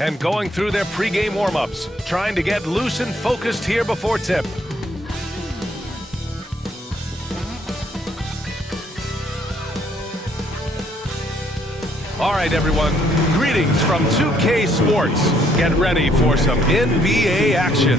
and going through their pregame warm-ups, trying to get loose and focused here before tip. All right, everyone, greetings from 2K Sports. Get ready for some NBA action.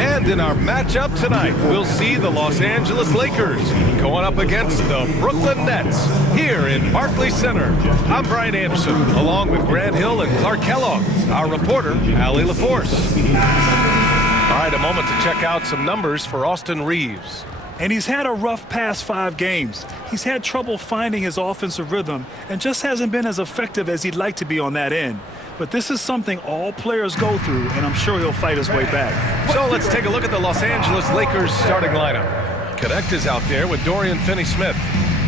And in our matchup tonight, we'll see the Los Angeles Lakers going up against the Brooklyn Nets here in Barclays Center. I'm Brian Anderson, along with Grant Hill and Clark Kellogg, our reporter, Allie LaForce. All right, a moment to check out some numbers for Austin Reaves. And he's had a rough past 5 games. He's had trouble finding his offensive rhythm and just hasn't been as effective as he'd like to be on that end. But this is something all players go through, and I'm sure he'll fight his way back. So let's take a look at the Los Angeles Lakers starting lineup. Connect is out there with Dorian Finney-Smith.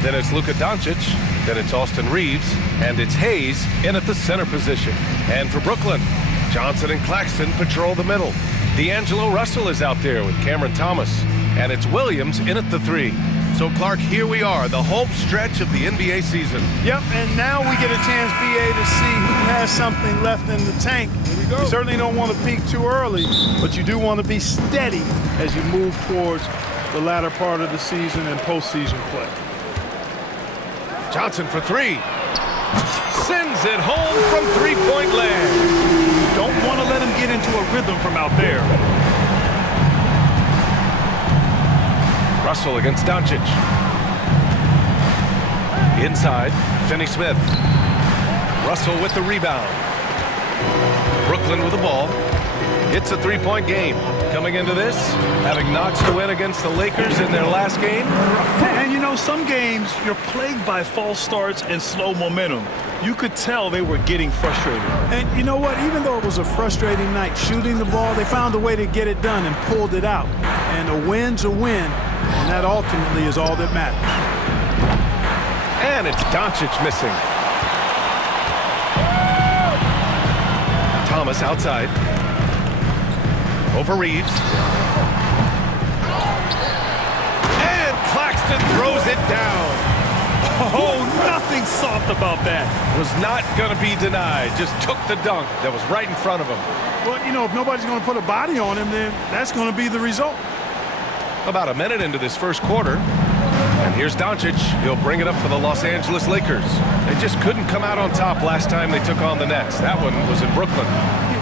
Then it's Luka Doncic. Then it's Austin Reaves. And it's Hayes in at the center position. And for Brooklyn, Johnson and Claxton patrol the middle. D'Angelo Russell is out there with Cameron Thomas. And it's Williams in at the 3. So, Clark, here we are, the home stretch of the NBA season. Yep, and now we get a chance, BA, to see who has something left in the tank. Here we go. You certainly don't want to peak too early, but you do want to be steady as you move towards the latter part of the season and postseason play. Johnson for 3. Sends it home from three-point land. Don't want to let him get into a rhythm from out there. Russell against Doncic. Inside, Finney-Smith. Russell with the rebound. Brooklyn with the ball. It's a three-point game. Coming into this, having notched a win against the Lakers in their last game. And you know, some games you're plagued by false starts and slow momentum. You could tell they were getting frustrated. And you know what? Even though it was a frustrating night shooting the ball, they found a way to get it done and pulled it out. And a win's a win, and that ultimately is all that matters. And it's Doncic missing. Thomas outside. Over Reaves. And Claxton throws it down. Oh, nothing soft about that. Was not going to be denied. Just took the dunk that was right in front of him. Well, you know, if nobody's going to put a body on him, then that's going to be the result. About a minute into this first quarter. And here's Doncic. He'll bring it up for the Los Angeles Lakers. They just couldn't come out on top last time they took on the Nets. That one was in Brooklyn.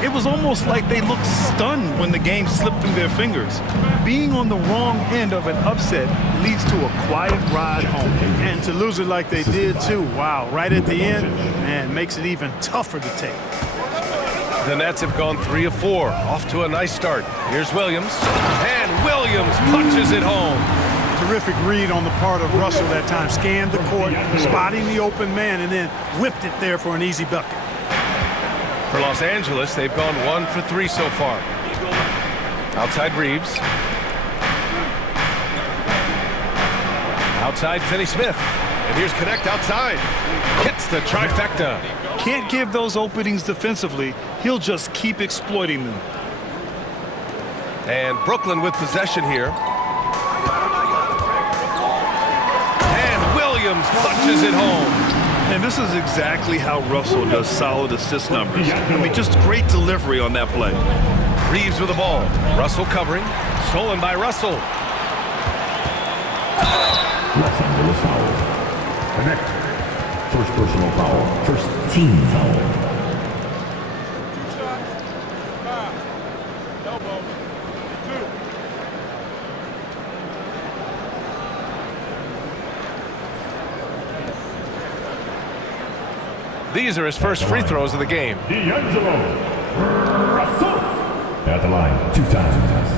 It was almost like they looked stunned when the game slipped through their fingers. Being on the wrong end of an upset leads to a quiet ride home. And to lose it like they did, too. Wow, right at the end, man, makes it even tougher to take. The Nets have gone 3 of 4. Off to a nice start. Here's Williams. And Williams punches it home. Terrific read on the part of Russell that time. Scanned the court, spotting the open man, and then whipped it there for an easy bucket. For Los Angeles, they've gone 1 for 3 so far. Outside Reaves. Outside Finney-Smith. And here's Connect outside. Hits the trifecta. Can't give those openings defensively. He'll just keep exploiting them. And Brooklyn with possession here. And Williams punches it home. And this is exactly how Russell does solid assist numbers. I mean, just great delivery on that play. Reaves with the ball. Russell covering. Stolen by Russell. Los Angeles foul. Connect. First personal foul. First team foul. These are his first free throws of the game. D'Angelo Russell at the line 2 times.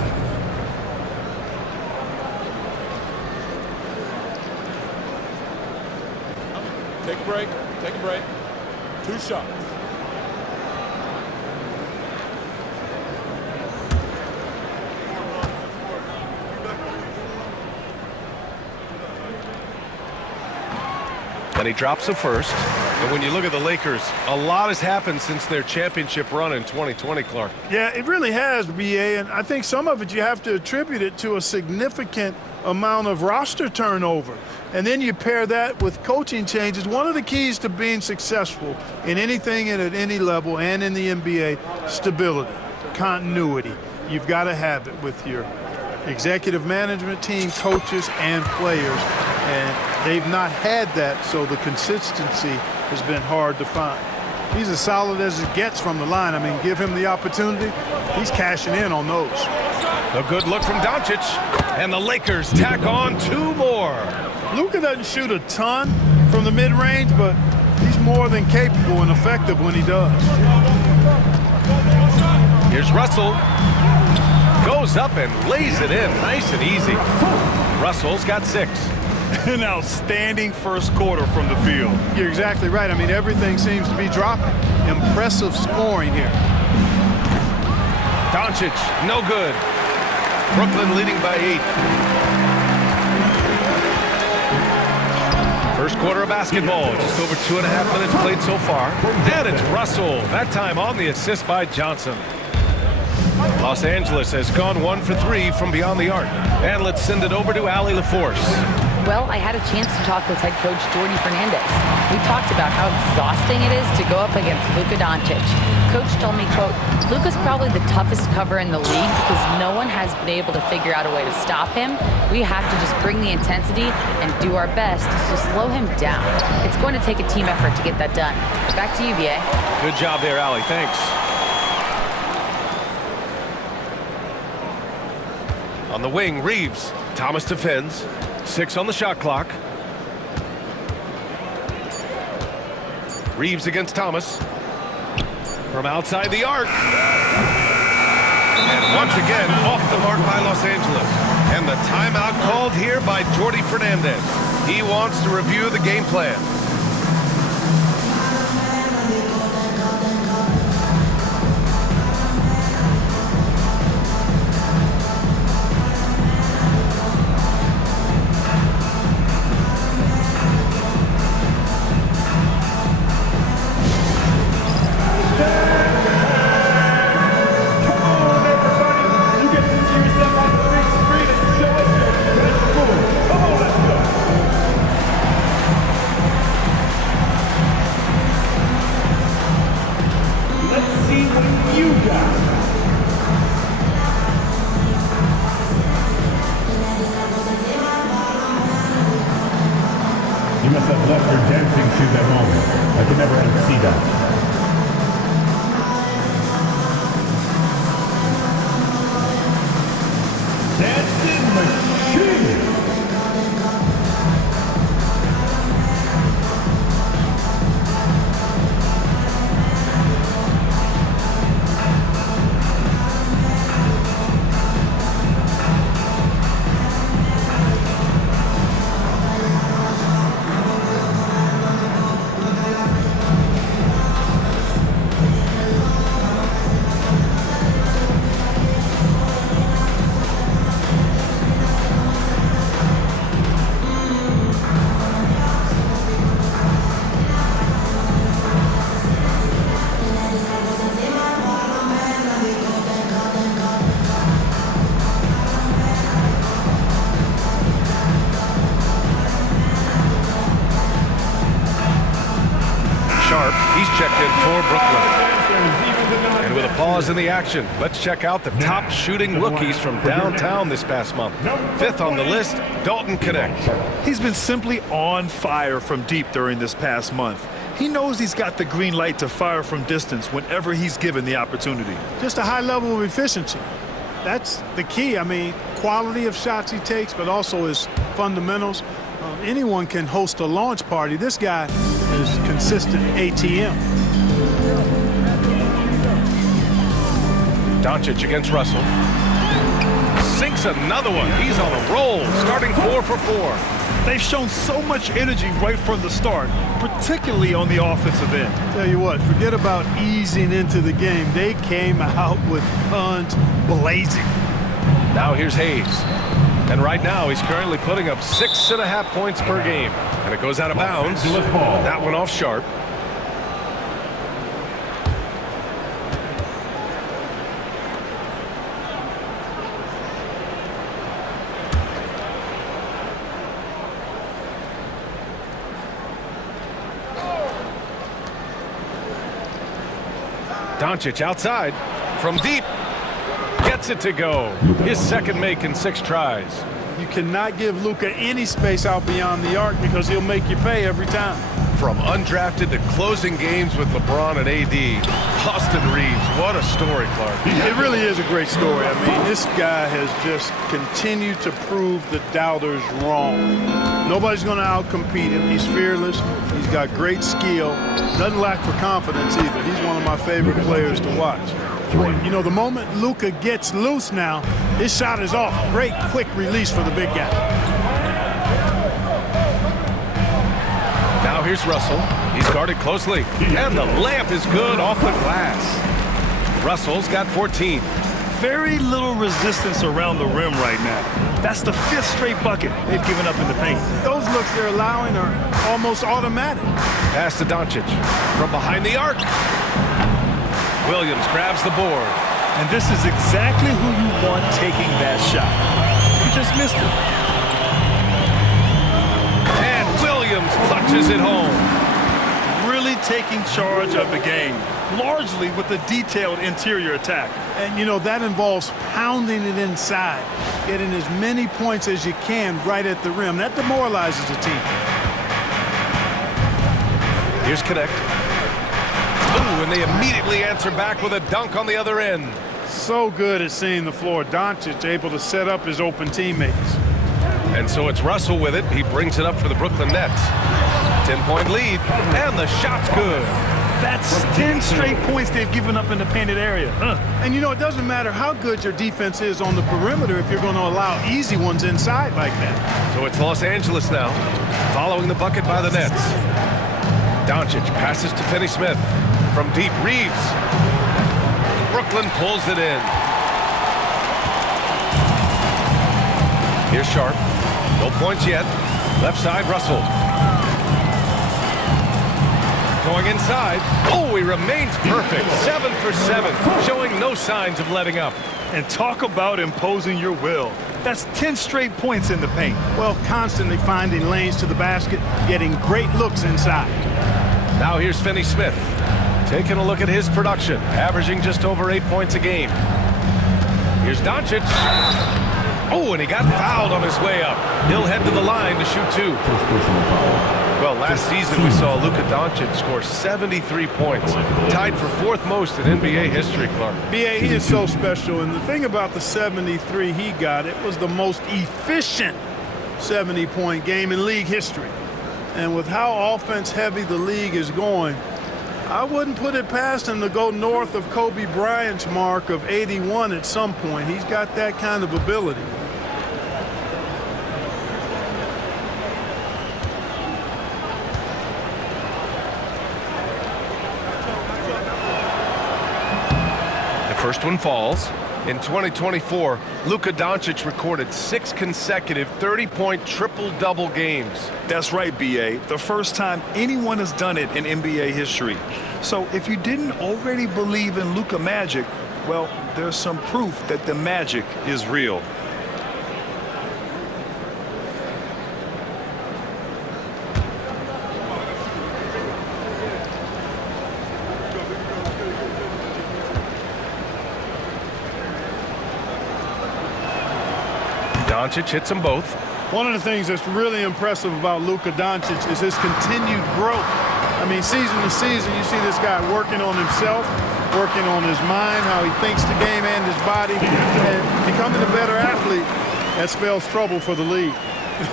Take a break. Take a break. 2 shots. And he drops the first. And when you look at the Lakers, a lot has happened since their championship run in 2020, Clark. Yeah, it really has, BA, and I think some of it you have to attribute it to a significant amount of roster turnover. And then you pair that with coaching changes. One of the keys to being successful in anything and at any level and in the NBA, stability, continuity. You've got to have it with your executive management team, coaches, and players. And they've not had that, so the consistency has been hard to find. He's as solid as it gets from the line. I mean, give him the opportunity. He's cashing in on those. A good look from Doncic, and the Lakers tack on 2 more. Luka doesn't shoot a ton from the mid-range, but he's more than capable and effective when he does. Here's Russell. Goes up and lays it in nice and easy. Russell's got 6. An outstanding first quarter from the field. You're exactly right. I mean, everything seems to be dropping. Impressive scoring here. Doncic, no good. Brooklyn leading by 8. First quarter of basketball, just over 2.5 minutes played so far. And it's Russell, that time on the assist by Johnson. Los Angeles has gone 1 for 3 from beyond the arc. And let's send it over to Allie LaForce. Well, I had a chance to talk with head coach Jordy Fernandez. We talked about how exhausting it is to go up against Luka Doncic. Coach told me, quote, Luka's probably the toughest cover in the league because no one has been able to figure out a way to stop him. We have to just bring the intensity and do our best to slow him down. It's going to take a team effort to get that done. Back to you, BA. Good job there, Allie. Thanks. On the wing, Reaves. Thomas defends. 6 on the shot clock. Reaves against Thomas. From outside the arc. And once again, off the mark by Los Angeles. And the timeout called here by Jordy Fernandez. He wants to review the game plan. You must have left your dancing shoes at home. I can never unsee that. Dancing machine! He's checked in for Brooklyn. And with a pause in the action, let's check out the top shooting rookies from downtown this past month. 5th on the list, Dalton Connect. He's been simply on fire from deep during this past month. He knows he's got the green light to fire from distance whenever he's given the opportunity. Just a high level of efficiency. That's the key. I mean, quality of shots he takes, but also his fundamentals. Anyone can host a launch party. This guy is consistent ATM. Doncic against Russell. Sinks another one. He's on a roll, starting 4 for 4. They've shown so much energy right from the start, particularly on the offensive end. Tell you what, forget about easing into the game. They came out with guns blazing. Now here's Hayes. And right now, he's currently putting up 6.5 points per game. And it goes out of bounds. That one off sharp. Doncic outside from deep. Gets it to go. His second make in 6 tries. You cannot give Luka any space out beyond the arc because he'll make you pay every time. From undrafted to closing games with LeBron and AD, Austin Reaves, what a story, Clark. It really is a great story. I mean, this guy has just continued to prove the doubters wrong. Nobody's going to outcompete him. He's fearless. He's got great skill. Doesn't lack for confidence either. He's one of my favorite players to watch. You know, the moment Luka gets loose now, his shot is off. Great quick release for the big guy. Now here's Russell. He's guarded closely. And the layup is good off the glass. Russell's got 14. Very little resistance around the rim right now. That's the 5th straight bucket they've given up in the paint. Those looks they're allowing are almost automatic. Pass to Doncic. From behind the arc. Williams grabs the board. And this is exactly who you want taking that shot. He just missed it. And Williams punches it home. Really taking charge of the game, largely with a detailed interior attack. And, you know, that involves pounding it inside, getting as many points as you can right at the rim. That demoralizes a team. Here's Connect. Ooh, and they immediately answer back with a dunk on the other end. So good at seeing the floor. Doncic able to set up his open teammates. And so it's Russell with it. He brings it up for the Brooklyn Nets. 10-point lead, and the shot's good. That's 10 straight points they've given up in the painted area. And, you know, it doesn't matter how good your defense is on the perimeter if you're going to allow easy ones inside like that. So it's Los Angeles now, following the bucket by the Nets. Doncic passes to Finney-Smith. From deep, Reaves. Brooklyn pulls it in. Here's Sharp. No points yet. Left side, Russell. Going inside. Oh, he remains perfect. 7 for 7, showing no signs of letting up. And talk about imposing your will. That's 10 straight points in the paint. Well, constantly finding lanes to the basket, getting great looks inside. Now here's Finney-Smith. Taking a look at his production, averaging just over 8 points a game. Here's Doncic. Oh, and he got fouled on his way up. He'll head to the line to shoot 2. Well, last season we saw Luka Doncic score 73 points, tied for 4th most in NBA history, Clark. B.A., he is so special, and the thing about the 73 he got, it was the most efficient 70-point game in league history. And with how offense-heavy the league is going, I wouldn't put it past him to go north of Kobe Bryant's mark of 81 at some point. He's got that kind of ability. The first one falls. In 2024, Luka Doncic recorded 6 consecutive 30-point triple-double games. That's right, B.A. The first time anyone has done it in NBA history. So if you didn't already believe in Luka magic, well, there's some proof that the magic is real. Doncic hits them both. One of the things that's really impressive about Luka Doncic is his continued growth. I mean, season to season, you see this guy working on himself, working on his mind, how he thinks the game and his body, and becoming a better athlete. That spells trouble for the league.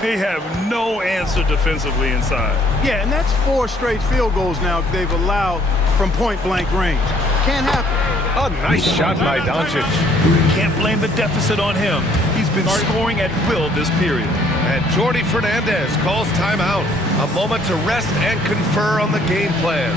They have no answer defensively inside. Yeah, and that's 4 straight field goals now they've allowed from point-blank range. Can't happen. A nice shot by Doncic. Can't blame the deficit on him. He's been scoring at will this period. And Jordi Fernandez calls timeout. A moment to rest and confer on the game plan.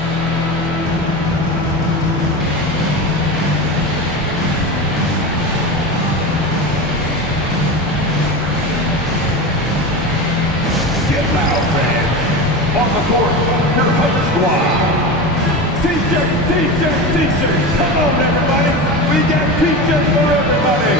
Get loud, fans. On the court, your host squad. T-shirt. Come on, everybody. We got T-shirts for everybody.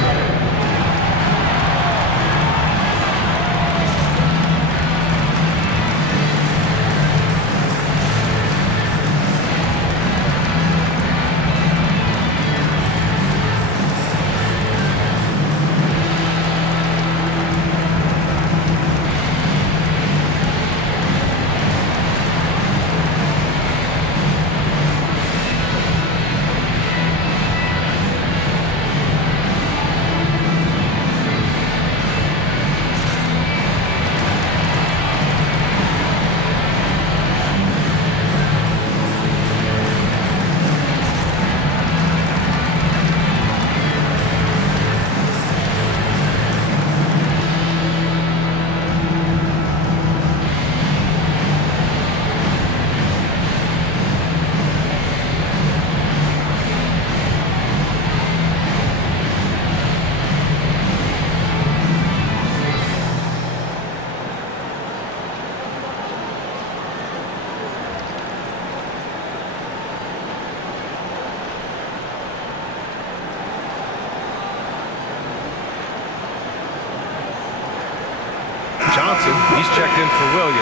Johnson. He's checked in for Williams.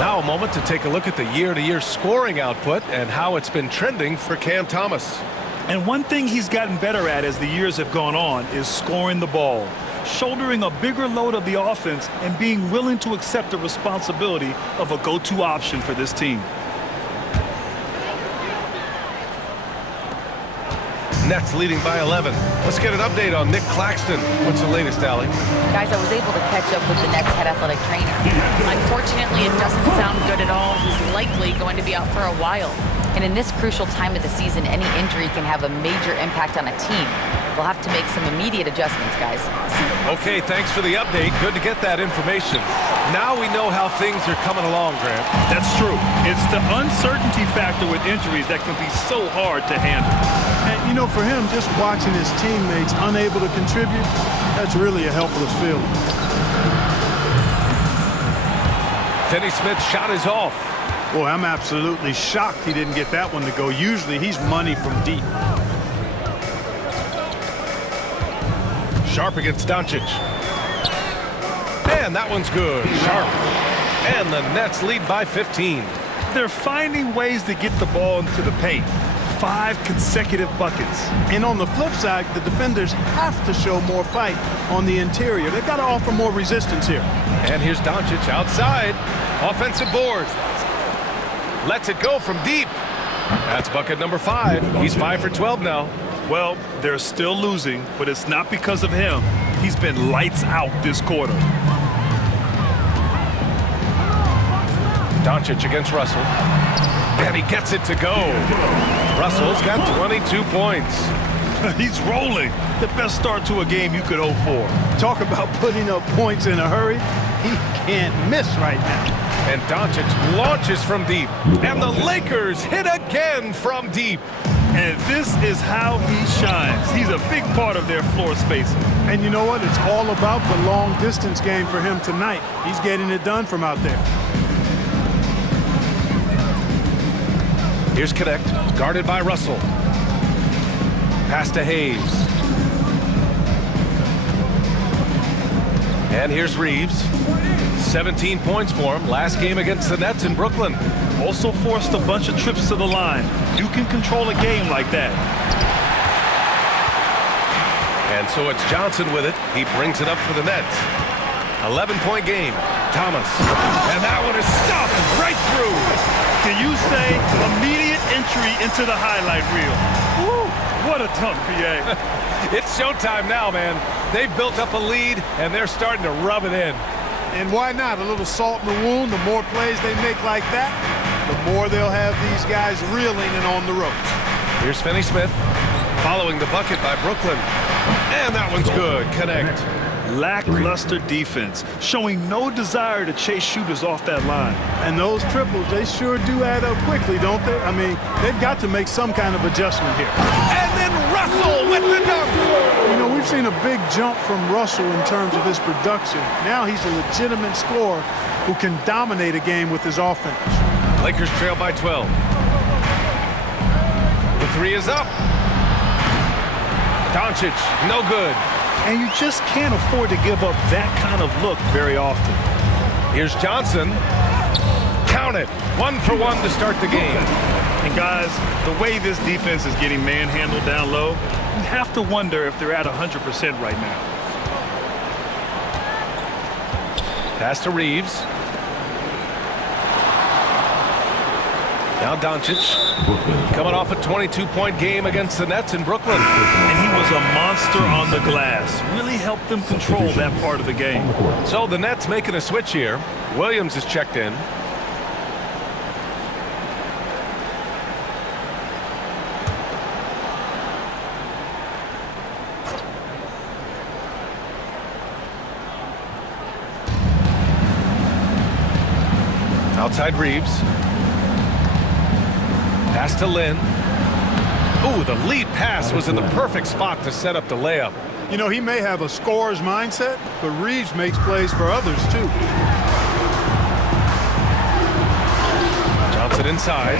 Now a moment to take a look at the year-to-year scoring output and how it's been trending for Cam Thomas. And one thing he's gotten better at as the years have gone on is scoring the ball, shouldering a bigger load of the offense and being willing to accept the responsibility of a go-to option for this team. Nets leading by 11. Let's get an update on Nick Claxton. What's the latest, Allie? Guys, I was able to catch up with the Nets head athletic trainer. Unfortunately, it doesn't sound good at all. He's likely going to be out for a while. And in this crucial time of the season, any injury can have a major impact on a team. We'll have to make some immediate adjustments, guys. Okay, thanks for the update. Good to get that information. Now we know how things are coming along, Grant. That's true. It's the uncertainty factor with injuries that can be so hard to handle. And, you know, for him, just watching his teammates unable to contribute, that's really a helpless feeling. Finney-Smith's shot is off. Boy, I'm absolutely shocked he didn't get that one to go. Usually he's money from deep. Sharp against Doncic. And that one's good. Sharp. And the Nets lead by 15. They're finding ways to get the ball into the paint. 5 consecutive buckets. And on the flip side, the defenders have to show more fight on the interior. They've got to offer more resistance here. And here's Doncic outside. Offensive board. Lets it go from deep. That's bucket number 5. He's 5 for 12 now. Well, they're still losing, but it's not because of him. He's been lights out this quarter. Doncic against Russell. And he gets it to go. Russell's got 22 points. He's rolling. The best start to a game you could hope for. Talk about putting up points in a hurry. He can't miss right now. And Doncic launches from deep. And the Lakers hit again from deep. And this is how he shines. He's a big part of their floor spacing. And you know what? It's all about the long distance game for him tonight. He's getting it done from out there. Here's Connect, guarded by Russell. Pass to Hayes. And here's Reaves. 17 points for him last game against the Nets in Brooklyn. Also forced a bunch of trips to the line. You can control a game like that. And so it's Johnson with it. He brings it up for the Nets. 11-point game. Thomas. And that one is stuffed right through. Can you say immediate entry into the highlight reel? Woo, what a dunk, PA. It's showtime now, man. They've built up a lead, and they're starting to rub it in. And why not? A little salt in the wound. The more plays they make like that, the more they'll have these guys reeling and on the ropes. Here's Finney-Smith following the bucket by Brooklyn. And that one's good. Connect. Lackluster defense, showing no desire to chase shooters off that line. And those triples, they sure do add up quickly, don't they? I mean, they've got to make some kind of adjustment here. And then Russell with the dunk. You know, we've seen a big jump from Russell in terms of his production. Now he's a legitimate scorer who can dominate a game with his offense. Lakers trail by 12. The 3 is up. Doncic, no good. And you just can't afford to give up that kind of look very often. Here's Johnson. Count it. 1 for 1 to start the game. And guys, the way this defense is getting manhandled down low, you have to wonder if they're at 100% right now. Pass to Reaves. Now Doncic, coming off a 22-point game against the Nets in Brooklyn. And he was a monster on the glass. Really helped them control that part of the game. So the Nets making a switch here. Williams is checked in. Outside Reaves. Pass to Lynn. Ooh, the lead pass was in the perfect spot to set up the layup. You know, he may have a scorer's mindset, but Reaves makes plays for others, too. Johnson inside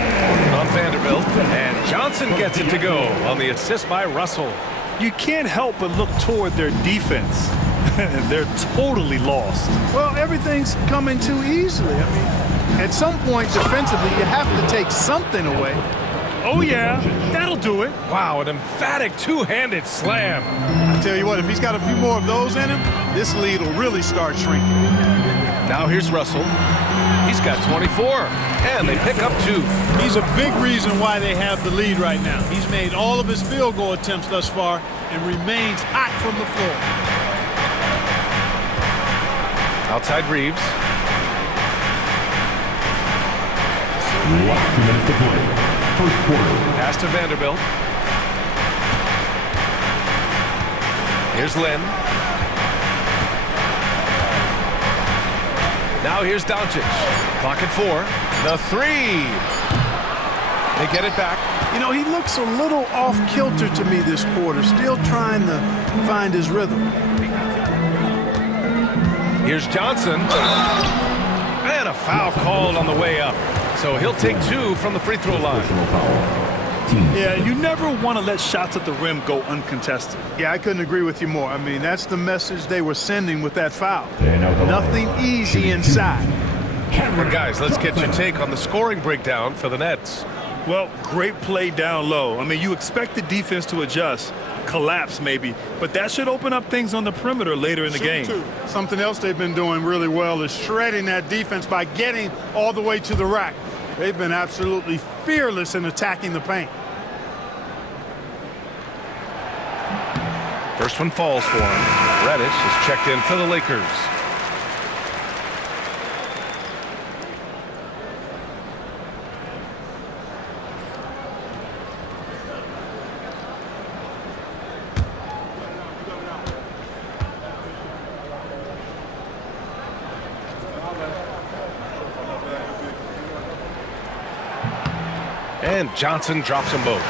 on Vanderbilt. And Johnson gets it to go on the assist by Russell. You can't help but look toward their defense. and they're totally lost. Well, everything's coming too easily. I mean, at some point defensively, you have to take something away. Oh, yeah, that'll do it. Wow, an emphatic two-handed slam. I tell you what, if he's got a few more of those in him, this lead will really start shrinking. Now here's Russell. He's got 24, and they pick up 2. He's a big reason why they have the lead right now. He's made all of his field goal attempts thus far and remains hot from the floor. Outside Reaves. Last 2 minutes to play. First quarter. Pass to Vanderbilt. Here's Lynn. Now here's Doncic. Clock at 4. The 3. They get it back. You know, he looks a little off-kilter to me this quarter, still trying to find his rhythm. Here's Johnson. And a foul called on the way up. So he'll take 2 from the free throw line. Yeah, you never want to let shots at the rim go uncontested. Yeah, I couldn't agree with you more. I mean, that's the message they were sending with that foul. Nothing easy inside. And guys, let's get your take on the scoring breakdown for the Nets. Well, great play down low. I mean, you expect the defense to adjust, collapse maybe, but that should open up things on the perimeter later in the game. Something else they've been doing really well is shredding that defense by getting all the way to the rack. They've been absolutely fearless in attacking the paint. First one falls for him. Reddish is checked in for the Lakers. And Johnson drops them both.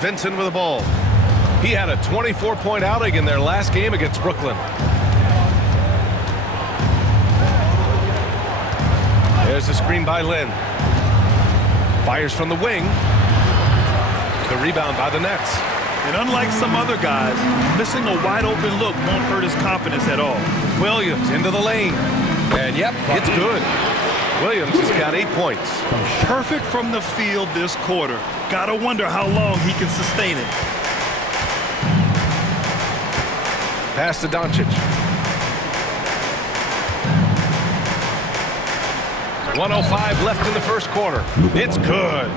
Vincent with the ball. He had a 24-point outing in their last game against Brooklyn. There's a screen by Lynn. Fires from the wing. The rebound by the Nets. And unlike some other guys, missing a wide-open look won't hurt his confidence at all. Williams into the lane. And yep, it's good. Williams has got 8 points. Perfect from the field this quarter. Gotta wonder how long he can sustain it. Pass to Doncic. 1:05 left in the first quarter. It's good.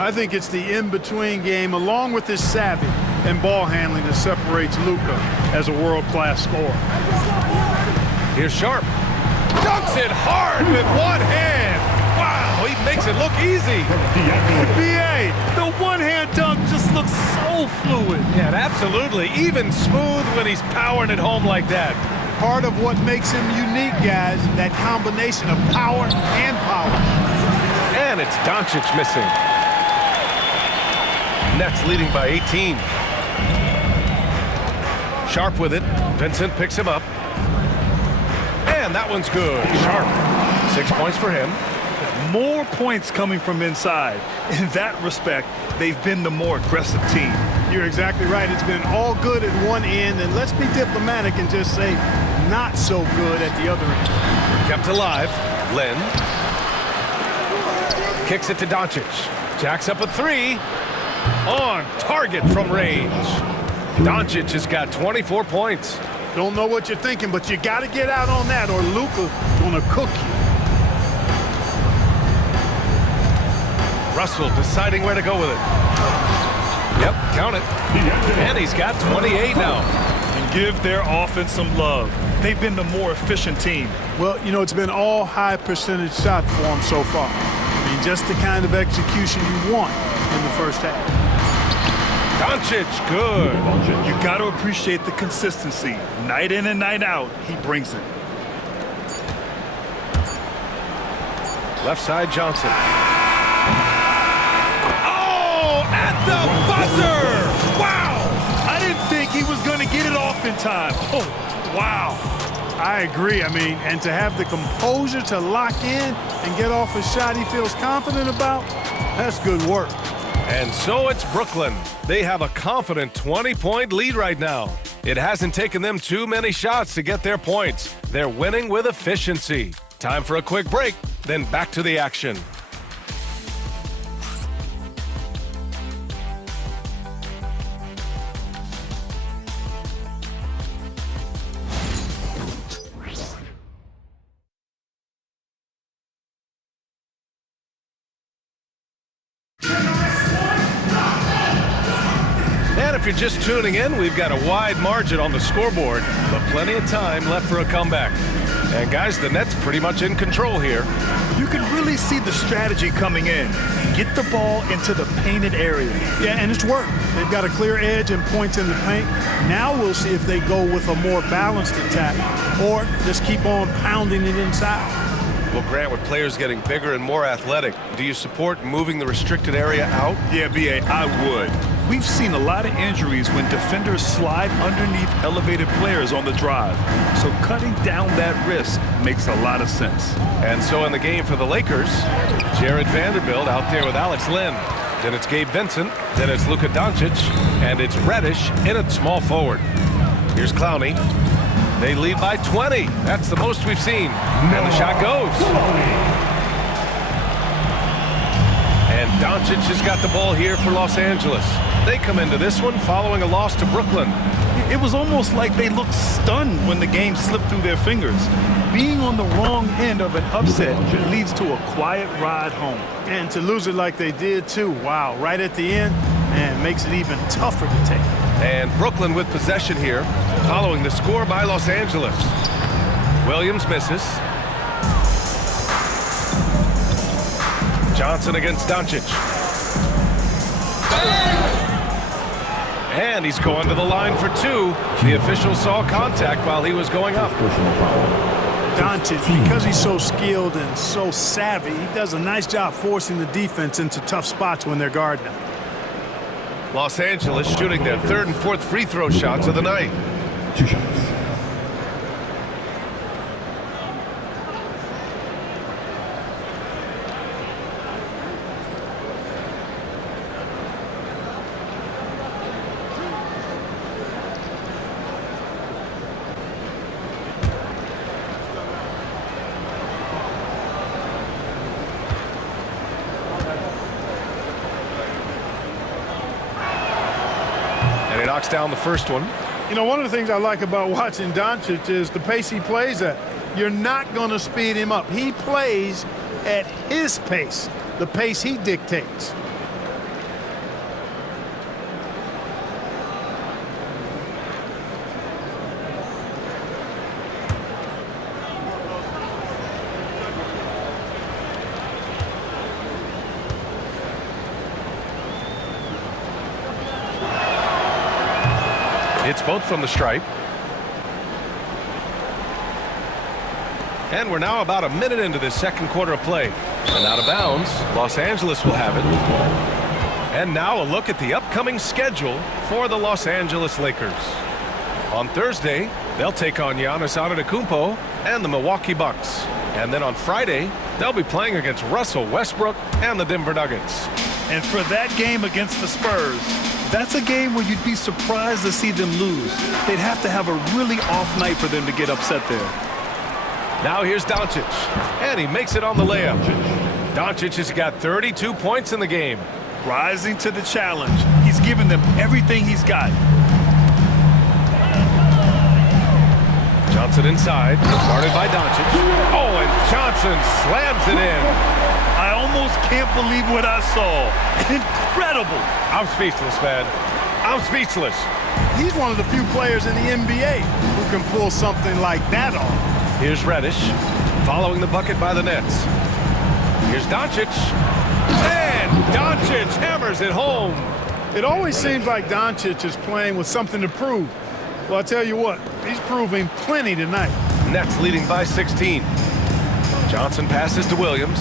I think it's the in-between game, along with his savvy and ball handling, that separates Luka as a world-class scorer. Here's Sharp. Dunks it hard with one hand. Wow, he makes it look easy. BA, The one-hand dunk just looks so fluid. Yeah, absolutely. Even smooth when he's powering it home like that. part of what makes him unique, guys, that combination of power and power. And it's Doncic missing. Nets leading by 18. Sharp with it. Vincent picks him up. And that one's good. Sharp. 6 points for him. More points coming from inside. In that respect, they've been the more aggressive team. You're exactly right. It's been all good at one end, and let's be diplomatic and just say not so good at the other end. Kept alive. Len. Kicks it to Doncic. Jacks up a three. On target from range. Doncic has got 24 points. Don't know what you're thinking, but you got to get out on that or Luka's going to cook you. Russell deciding where to go with it. Yep, count it. And he's got 28 now. And give their offense some love. They've been the more efficient team. Well, you know, it's been all high percentage shot for them so far. I mean, just the kind of execution you want in the first half. Doncic, good. You got to appreciate the consistency. Night in and night out, he brings it. Left side, Johnson. Oh, at the buzzer! Wow! I didn't think he was going to get it off in time. Oh, wow. I agree. I mean, and to have the composure to lock in and get off a shot he feels confident about, that's good work. And so it's Brooklyn. They have a confident 20-point lead right now. It hasn't taken them too many shots to get their points. They're winning with efficiency. Time for a quick break, then back to the action. And if you're just tuning in, we've got a wide margin on the scoreboard, but plenty of time left for a comeback. And guys, the Nets pretty much in control here. You can really see the strategy coming in. Get the ball into the painted area. Yeah, and it's worked. They've got a clear edge and points in the paint. Now we'll see if they go with a more balanced attack or just keep on pounding it inside. Well, Grant, with players getting bigger and more athletic, do you support moving the restricted area out? Yeah, B.A., I would. We've seen a lot of injuries when defenders slide underneath elevated players on the drive. So cutting down that risk makes a lot of sense. And so in the game for the Lakers, Jared Vanderbilt out there with Alex Len. Then it's Gabe Vincent. Then it's Luka Doncic. And it's Reddish in at small forward. Here's Clowney. They lead by 20. That's the most we've seen. And the shot goes. And Doncic has got the ball here for Los Angeles. They come into this one following a loss to Brooklyn. It was almost like they looked stunned when the game slipped through their fingers. Being on the wrong end of an upset leads to a quiet ride home. And to lose it like they did, too. Wow, right at the end, man, makes it even tougher to take. And Brooklyn with possession here, following the score by Los Angeles. Williams misses. Johnson against Doncic. And he's going to the line for two. The official saw contact while he was going up. Doncic, because he's so skilled and so savvy, he does a nice job forcing the defense into tough spots when they're guarding him. Los Angeles shooting their third and fourth free throw shots of the night. 2 shots. And he knocks down the first one. You know, one of the things I like about watching Doncic is the pace he plays at. You're not going to speed him up. He plays at his pace, the pace he dictates. It's both from the stripe. And we're now about a minute into this second quarter of play. And out of bounds, Los Angeles will have it. And now a look at the upcoming schedule for the Los Angeles Lakers. On Thursday, they'll take on Giannis Antetokounmpo and the Milwaukee Bucks. And then on Friday, they'll be playing against Russell Westbrook and the Denver Nuggets. And for that game against the Spurs, that's a game where you'd be surprised to see them lose. They'd have to have a really off night for them to get upset there. Now here's Doncic, and he makes it on the layup. Doncic has got 32 points in the game. Rising to the challenge. He's given them everything he's got. Johnson inside, guarded by Doncic. Oh, and Johnson slams it in. I almost can't believe what I saw. Incredible. I'm speechless, man. I'm speechless. He's one of the few players in the NBA who can pull something like that off. Here's Reddish, following the bucket by the Nets. Here's Doncic. And Doncic hammers it home. It always seems like Doncic is playing with something to prove. Well, I tell you what, he's proving plenty tonight. Nets leading by 16. Johnson passes to Williams.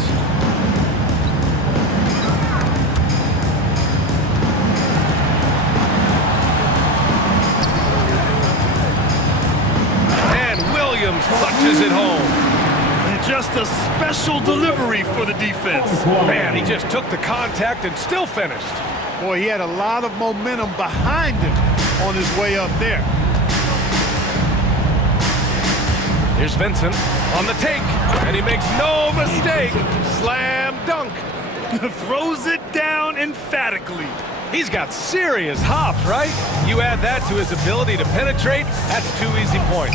And Williams clutches it home. And just a special delivery for the defense. Man, he just took the contact and still finished. Boy, he had a lot of momentum behind him on his way up there. Here's Vincent on the take, and he makes no mistake. Slam dunk. Throws it down emphatically. He's got serious hops, right? You add that to his ability to penetrate, that's 2 easy points.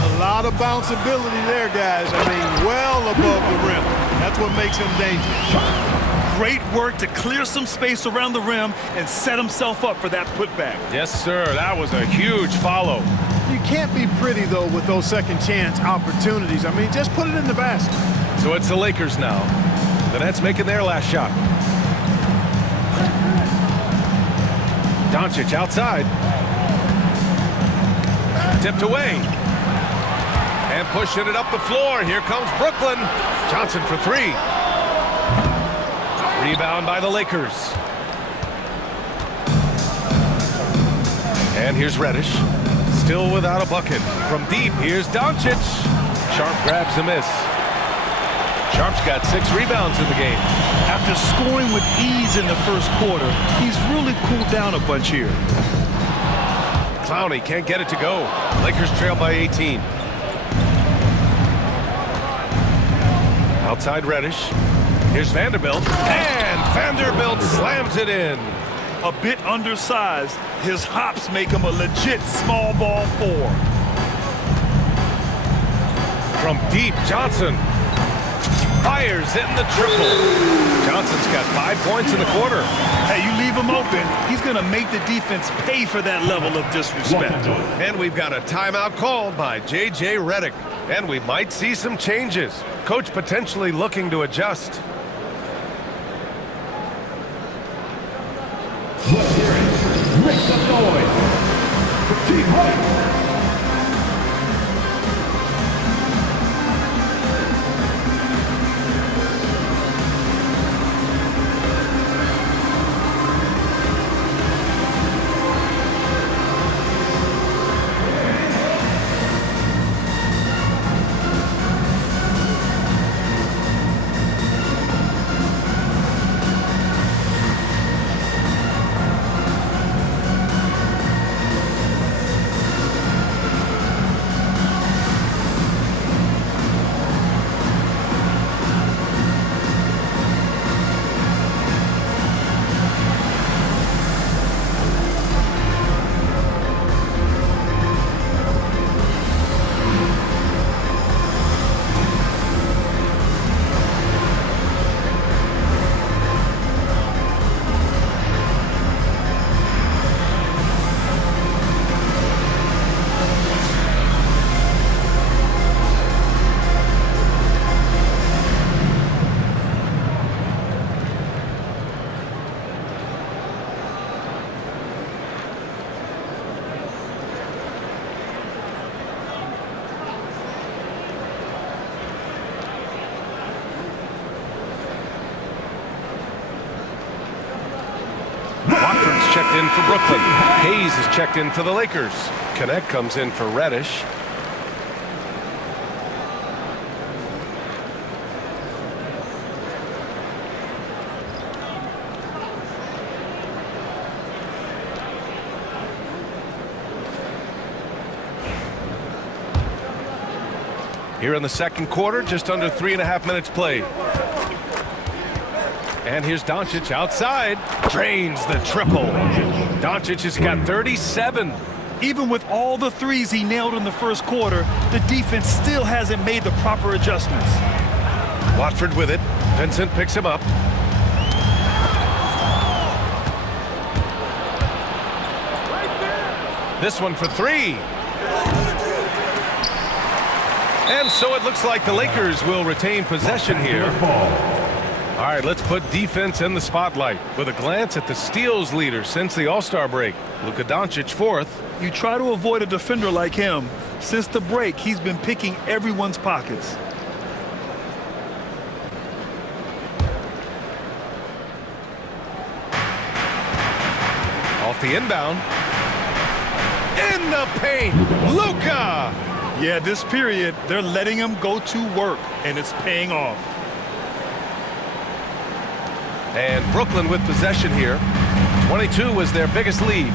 A lot of bounceability there, guys. I mean, well above the rim. That's what makes him dangerous. Great work to clear some space around the rim and set himself up for that putback. Yes, sir. That was a huge follow. You can't be pretty, though, with those second chance opportunities. I mean, just put it in the basket. So it's the Lakers now. The Nets making their last shot. Doncic outside. Tipped away. And pushing it up the floor. Here comes Brooklyn. Johnson for 3. Rebound by the Lakers. And here's Reddish. Still without a bucket. From deep, here's Doncic. Sharp grabs a miss. Sharp's got 6 rebounds in the game. After scoring with ease in the first quarter, he's really cooled down a bunch here. Clowney can't get it to go. Lakers trail by 18. Outside Reddish. Here's Vanderbilt. And Vanderbilt slams it in. A bit undersized, his hops make him a legit small ball 4. From deep, Johnson fires in the triple. Johnson's got 5 points in the quarter. Hey, you leave him open, he's going to make the defense pay for that level of disrespect. And we've got a timeout called by J.J. Redick. And we might see some changes. Coach potentially looking to adjust. Let's hear it. Make some noise for Team White. Watford's checked in for Brooklyn. Hayes is checked in for the Lakers. Connect comes in for Reddish. Here in the second quarter, just under 3.5 minutes played. And here's Doncic outside. Drains the triple. Doncic has got 37. Even with all the threes he nailed in the first quarter, the defense still hasn't made the proper adjustments. Watford with it. Vincent picks him up. This one for 3. And so it looks like the Lakers will retain possession here. All right, let's put defense in the spotlight with a glance at the steals leader since the All-Star break. Luka Doncic 4th. You try to avoid a defender like him. Since the break, he's been picking everyone's pockets. Off the inbound. In the paint, Luka! Yeah, this period, they're letting him go to work, and it's paying off. And Brooklyn with possession here. 22 was their biggest lead.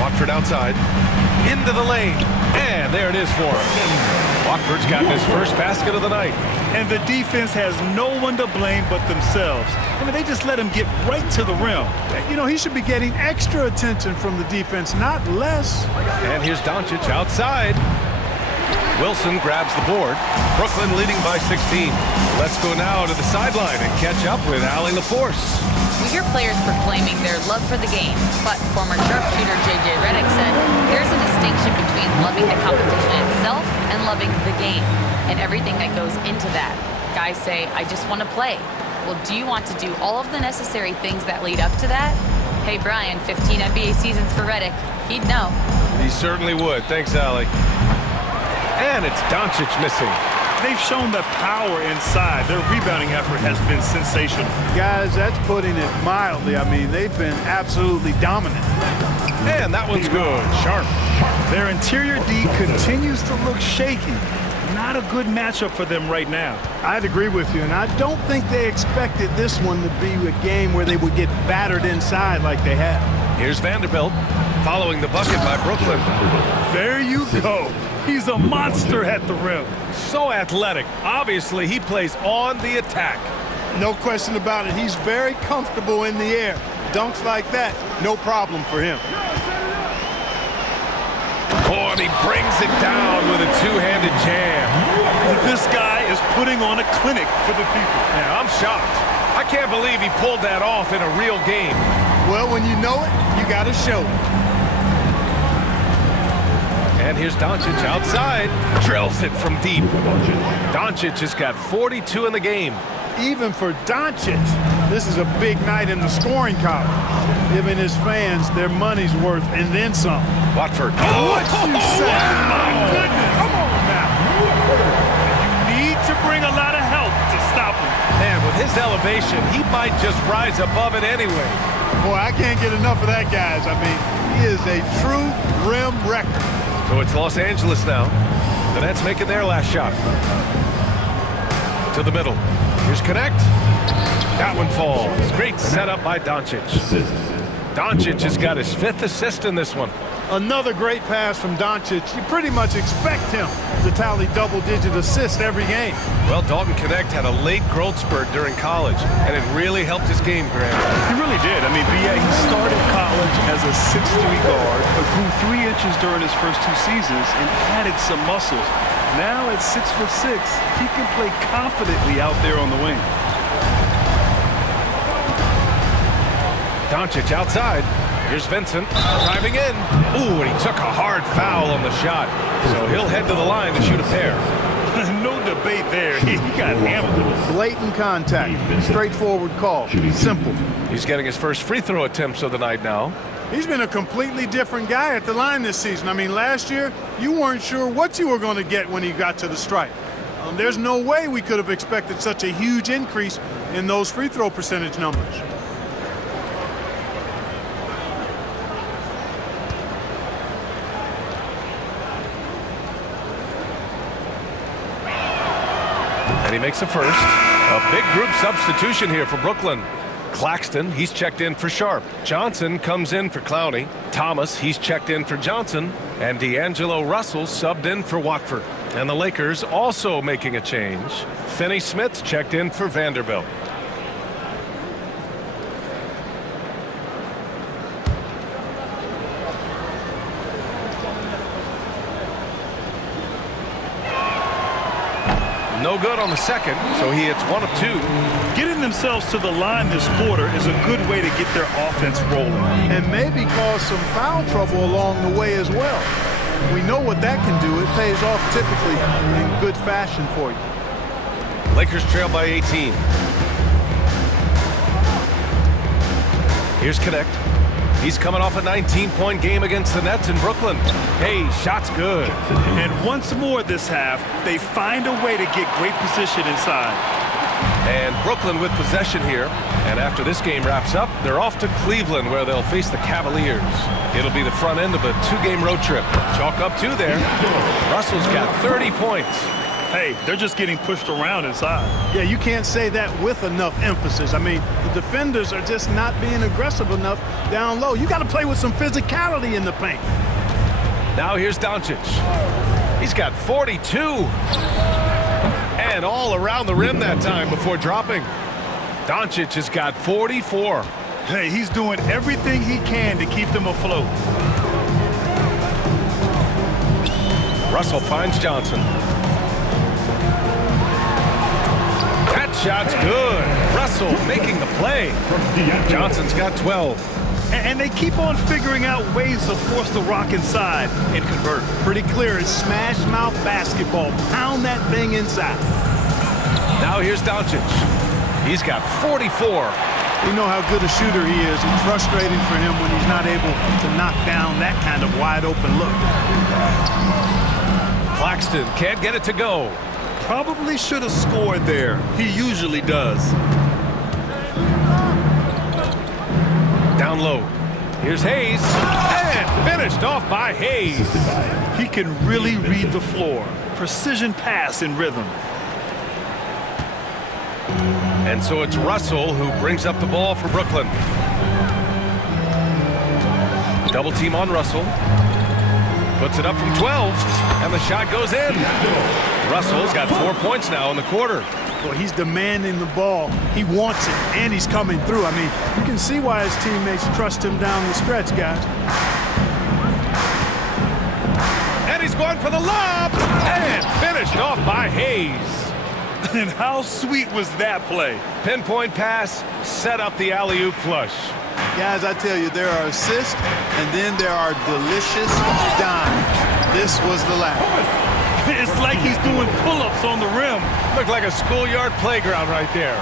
Watford outside. Into the lane. And there it is for him. Watford's gotten his first basket of the night. And the defense has no one to blame but themselves. I mean, they just let him get right to the rim. You know, he should be getting extra attention from the defense, not less. And here's Doncic outside. Wilson grabs the board. Brooklyn leading by 16. Let's go now to the sideline and catch up with Allie LaForce. We hear players proclaiming their love for the game, but former sharpshooter J.J. Redick said there's a distinction between loving the competition itself and loving the game and everything that goes into that. Guys say, I just want to play. Well, do you want to do all of the necessary things that lead up to that? Hey, Brian, 15 NBA seasons for Redick. He'd know. He certainly would. Thanks, Allie. And it's Doncic missing. They've shown the power inside. Their rebounding effort has been sensational. Guys, that's putting it mildly. I mean, they've been absolutely dominant. And that one's good. Sharp. Their interior D continues to look shaky. Not a good matchup for them right now. I'd agree with you, and I don't think they expected this one to be a game where they would get battered inside like they have. Here's Vanderbilt following the bucket by Brooklyn. There you go. He's a monster at the rim. So athletic. Obviously, he plays on the attack. No question about it. He's very comfortable in the air. Dunks like that, no problem for him. Oh, and he brings it down with a two-handed jam. This guy is putting on a clinic for the people. Yeah, I'm shocked. I can't believe he pulled that off in a real game. Well, when you know it, you got to show it. And here's Doncic outside. Drills it from deep. Doncic has got 42 in the game. Even for Doncic, this is a big night in the scoring column, giving his fans their money's worth and then some. Watford. What you say? Oh, my goodness. Come on now. You need to bring a lot of help to stop him. Man, with his elevation, he might just rise above it anyway. Boy, I can't get enough of that, guys. I mean, he is a true rim wrecker. So it's Los Angeles now. The Nets making their last shot. To the middle. Here's Connect. That one falls. Great setup by Doncic. Doncic has got his 5th assist in this one. Another great pass from Doncic. You pretty much expect him to tally double-digit assists every game. Well, Dalton Connect had a late growth spurt during college, and it really helped his game, Graham. He really did. I mean, B.A., he started college as a 6'3" guard, but grew 3 inches during his first 2 seasons and added some muscles. Now at 6'6", he can play confidently out there on the wing. Doncic outside. Here's Vincent driving in. Ooh, and he took a hard foul on the shot. So he'll head to the line to shoot a pair. No debate there. He got hammered. Blatant contact. Straightforward call. Simple. He's getting his first free throw attempts of the night now. He's been a completely different guy at the line this season. I mean, last year, you weren't sure what you were going to get when he got to the stripe. There's no way we could have expected such a huge increase in those free throw percentage numbers. And he makes a first. A big group substitution here for Brooklyn. Claxton, he's checked in for Sharp. Johnson comes in for Clowney. Thomas, he's checked in for Johnson. And D'Angelo Russell subbed in for Watford. And the Lakers also making a change. Finney-Smith checked in for Vanderbilt. No good on the second, so he hits 1 of 2. Getting themselves to the line this quarter is a good way to get their offense rolling. And maybe cause some foul trouble along the way as well. We know what that can do. It pays off typically in good fashion for you. Lakers trail by 18. Here's Connect. He's coming off a 19-point game against the Nets in Brooklyn. Hey, shot's good. And once more this half, they find a way to get great position inside. And Brooklyn with possession here. And after this game wraps up, they're off to Cleveland where they'll face the Cavaliers. It'll be the front end of a 2-game road trip. Chalk up 2 there. Russell's got 30 points. Hey, they're just getting pushed around inside. Yeah, you can't say that with enough emphasis. I mean, the defenders are just not being aggressive enough down low. You got to play with some physicality in the paint. Now here's Doncic. He's got 42. And all around the rim that time before dropping. Doncic has got 44. Hey, he's doing everything he can to keep them afloat. Russell finds Johnson. That shot's good. Russell making the play. Johnson's got 12. And they keep on figuring out ways to force the rock inside and convert. Pretty clear. It's smash mouth basketball. Pound that thing inside. Now here's Doncic. He's got 44. You know how good a shooter he is. It's frustrating for him when he's not able to knock down that kind of wide open look. Claxton can't get it to go. Probably should have scored there. He usually does. Down low. Here's Hayes. And finished off by Hayes. He can really read the floor. Precision pass in rhythm. And so it's Russell who brings up the ball for Brooklyn. Double team on Russell. Puts it up from 12. And the shot goes in. Russell's got 4 points now in the quarter. Well, he's demanding the ball. He wants it, and he's coming through. I mean, you can see why his teammates trust him down the stretch, guys. And he's going for the lob. And finished off by Hayes. And how sweet was that play? Pinpoint pass, set up the alley-oop flush. Guys, I tell you, there are assists, and then there are delicious dimes. This was the last. It's like he's doing pull-ups on the rim. Looked like a schoolyard playground right there.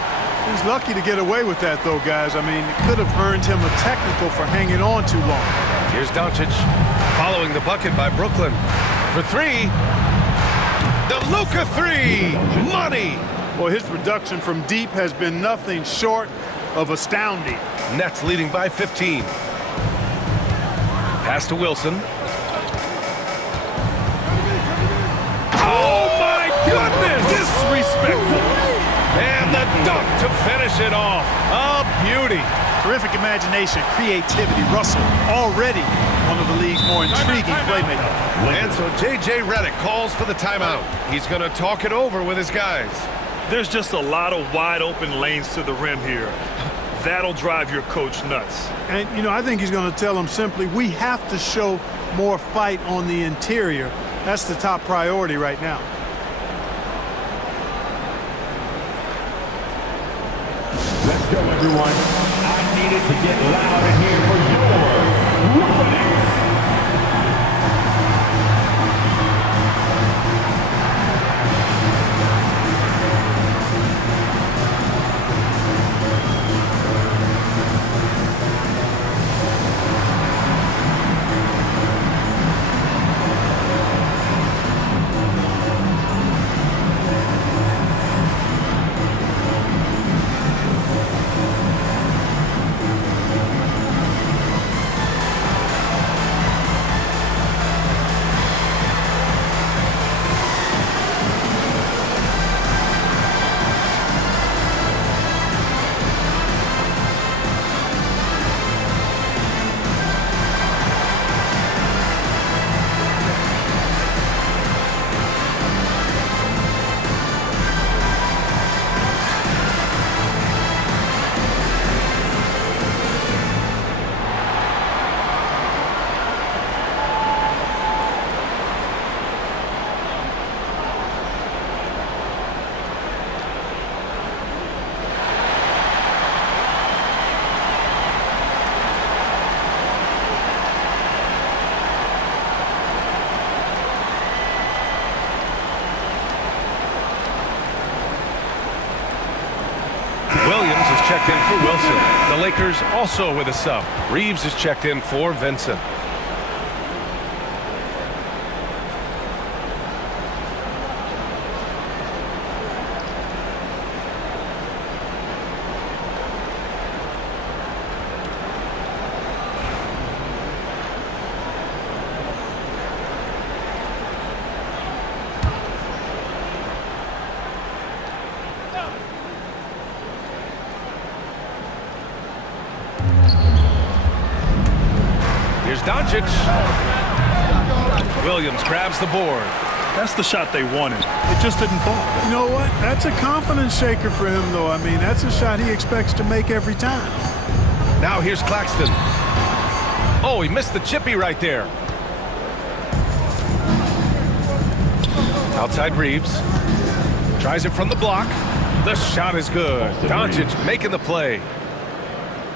He's lucky to get away with that, though, guys. I mean, it could have earned him a technical for hanging on too long. Here's Doncic following the bucket by Brooklyn. For 3. The Luka 3. Money. Well, his production from deep has been nothing short of astounding. Nets leading by 15. Pass to Wilson. Oh, my goodness! Disrespectful. And the dunk to finish it off. A beauty. Terrific imagination, creativity. Russell already one of the league's more intriguing playmakers. And so J.J. Redick calls for the timeout. He's going to talk it over with his guys. There's just a lot of wide open lanes to the rim here. That'll drive your coach nuts. And, you know, I think he's going to tell them simply, we have to show more fight on the interior. That's the top priority right now. Let's go, everyone. I needed to get loud in here for your Rockets. Williams is checked in for Wilson. The Lakers also with a sub. Reaves is checked in for Vincent. Doncic. Williams grabs the board. That's the shot they wanted. It just didn't fall. You know what? That's a confidence shaker for him, though. I mean, that's a shot he expects to make every time. Now here's Claxton. Oh, he missed the chippy right there. Outside Reaves. Tries it from the block. The shot is good. Doncic making the play.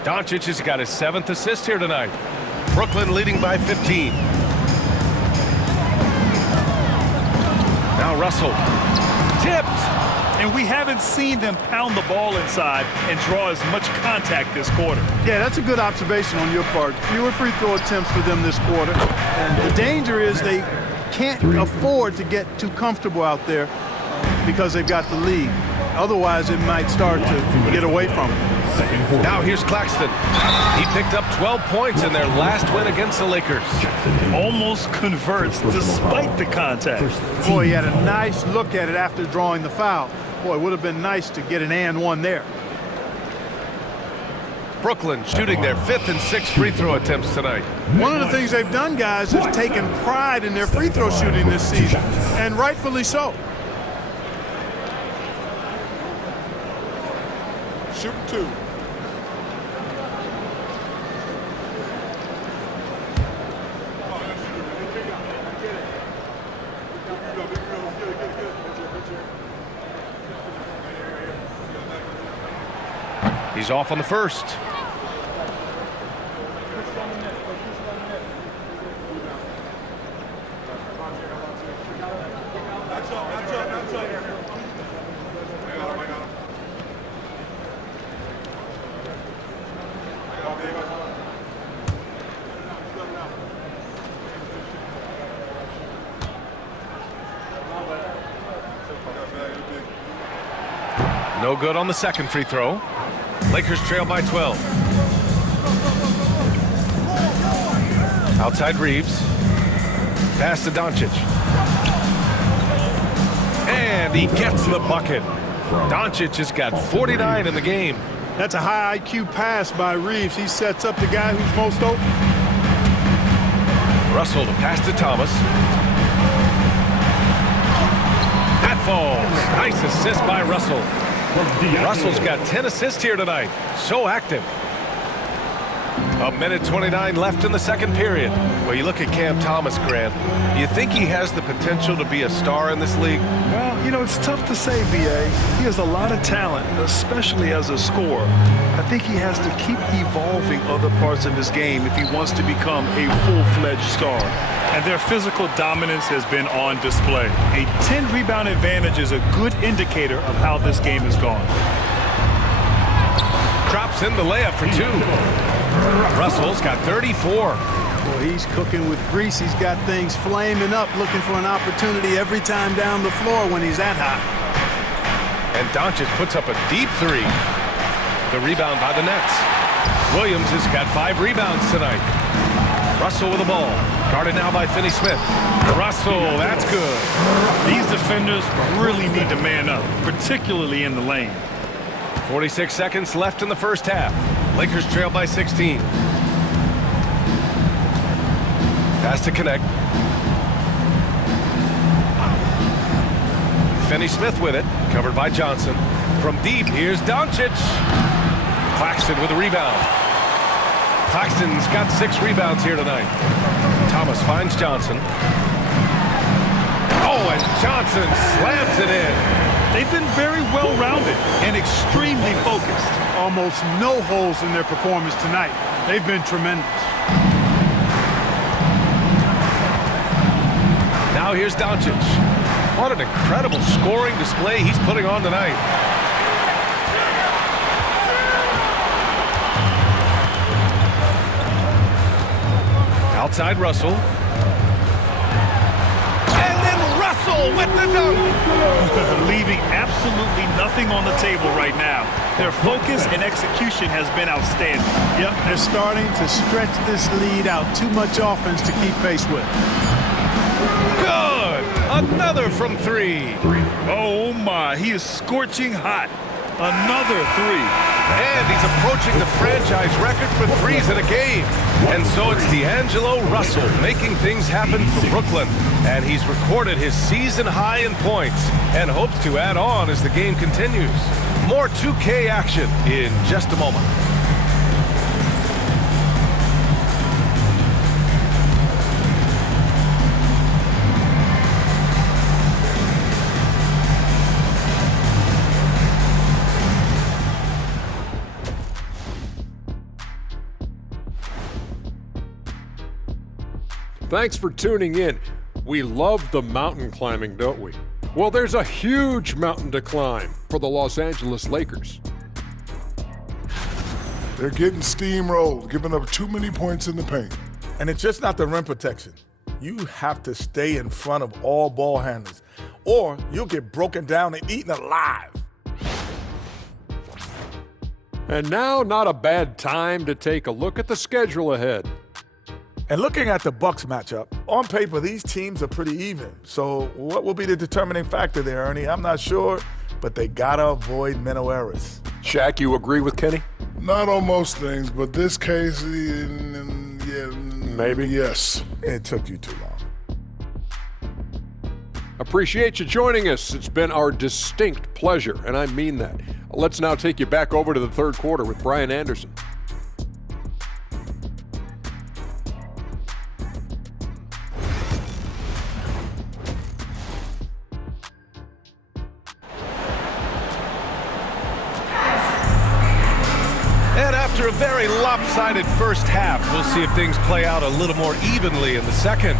Doncic has got his 7th assist here tonight. Brooklyn leading by 15. Now Russell. Tipped. And we haven't seen them pound the ball inside and draw as much contact this quarter. Yeah, that's a good observation on your part. Fewer free throw attempts for them this quarter. And the danger is they can't afford to get too comfortable out there because they've got the lead. Otherwise, it might start to get away from them. Now here's Claxton. He picked up 12 points in their last win against the Lakers. Almost converts despite the contact. Boy, he had a nice look at it after drawing the foul. Boy, it would have been nice to get an and one there. Brooklyn shooting their 5th and 6th free throw attempts tonight. One of the things they've done, guys, is taken pride in their free throw shooting this season, and rightfully so. Shooting 2. He's off on the first. No good on the second free throw. Lakers trail by 12. Outside Reaves. Pass to Doncic. And he gets the bucket. Doncic has got 49 in the game. That's a high IQ pass by Reaves. He sets up the guy who's most open. Russell to pass to Thomas. That falls. Nice assist by Russell. Russell's got 10 assists here tonight. So active. 1:29 left in the second period. Well, you look at Cam Thomas, Grant. You think he has the potential to be a star in this league? Well, you know, it's tough to say, B.A. He has a lot of talent, especially as a scorer. I think he has to keep evolving other parts of his game if he wants to become a full-fledged star. And their physical dominance has been on display. A 10-rebound advantage is a good indicator of how this game has gone. Drops in the layup for 2. Russell's got 34. Well, he's cooking with grease. He's got things flaming up, looking for an opportunity every time down the floor when he's that high. And Doncic puts up a deep 3. The rebound by the Nets. Williams has got 5 rebounds tonight. Russell with the ball. Guarded now by Finney-Smith. Russell, that's good. These defenders really need to man up, particularly in the lane. 46 seconds left in the first half. Lakers trail by 16. Pass to connect. Finney-Smith with it. Covered by Johnson. From deep, here's Doncic. Claxton with a rebound. Claxton's got 6 rebounds here tonight. Thomas finds Johnson. Oh, and Johnson slams it in. They've been very well-rounded and extremely focused. Almost no holes in their performance tonight. They've been tremendous. Now here's Doncic. What an incredible scoring display he's putting on tonight. Outside Russell. And then Russell with the dunk. Leaving absolutely nothing on the table right now. Their focus and execution has been outstanding. Yep, they're starting to stretch this lead out. Too much offense to keep pace with. Good. Another from 3. Oh, my. He is scorching hot. Another three. And he's approaching the franchise record for threes in a game. And so it's D'Angelo Russell making things happen for Brooklyn. And he's recorded his season high in points and hopes to add on as the game continues. More 2K action in just a moment. Thanks for tuning in. We love the mountain climbing, don't we? Well, there's a huge mountain to climb for the Los Angeles Lakers. They're getting steamrolled, giving up too many points in the paint. And it's just not the rim protection. You have to stay in front of all ball handlers, or you'll get broken down and eaten alive. And now, not a bad time to take a look at the schedule ahead. And looking at the Bucks matchup, on paper, these teams are pretty even. So what will be the determining factor there, Ernie? I'm not sure, but they gotta avoid mental errors. Shaq, you agree with Kenny? Not on most things, but this case, yeah, maybe. Yes. It took you too long. Appreciate you joining us. It's been our distinct pleasure, and I mean that. Let's now take you back over to the third quarter with Brian Anderson. After a very lopsided first half, we'll see if things play out a little more evenly in the second.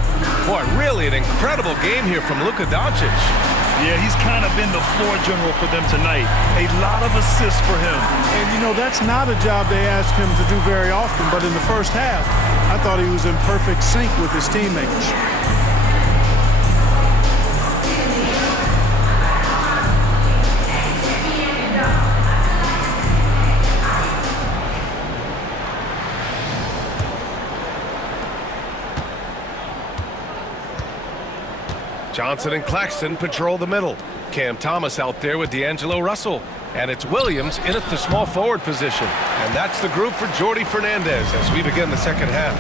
Boy, really an incredible game here from Luka Doncic. Yeah, he's kind of been the floor general for them tonight. A lot of assists for him. And, you know, that's not a job they ask him to do very often, but in the first half, I thought he was in perfect sync with his teammates. Johnson and Claxton patrol the middle. Cam Thomas out there with D'Angelo Russell. And it's Williams in at the small forward position. And that's the group for Jordy Fernandez as we begin the second half.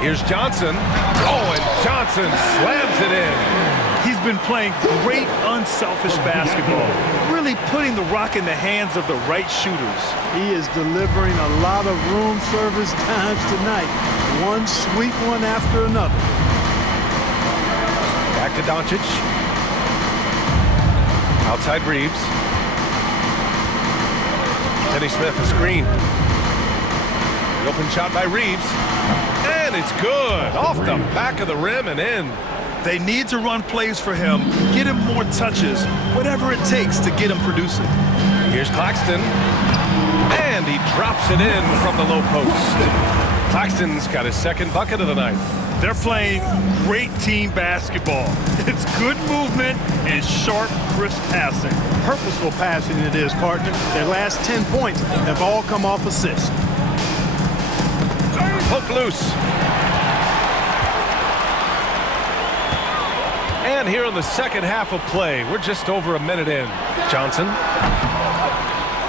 Here's Johnson. Oh, and Johnson slams it in. He's been playing great, unselfish basketball, really putting the rock in the hands of the right shooters. He is delivering a lot of room service times tonight. One sweet one after another. Back to Doncic. Outside Reaves. Finney Smith, a screen. The open shot by Reaves. And it's good. Off the back of the rim and in. They need to run plays for him, get him more touches, whatever it takes to get him producing. Here's Claxton. And he drops it in from the low post. Claxton's got his second bucket of the night. They're playing great team basketball. It's good movement and sharp, crisp passing. Purposeful passing it is, partner. Their last 10 points have all come off assists. Poke loose. And here in the second half of play, we're just over a minute in. Johnson.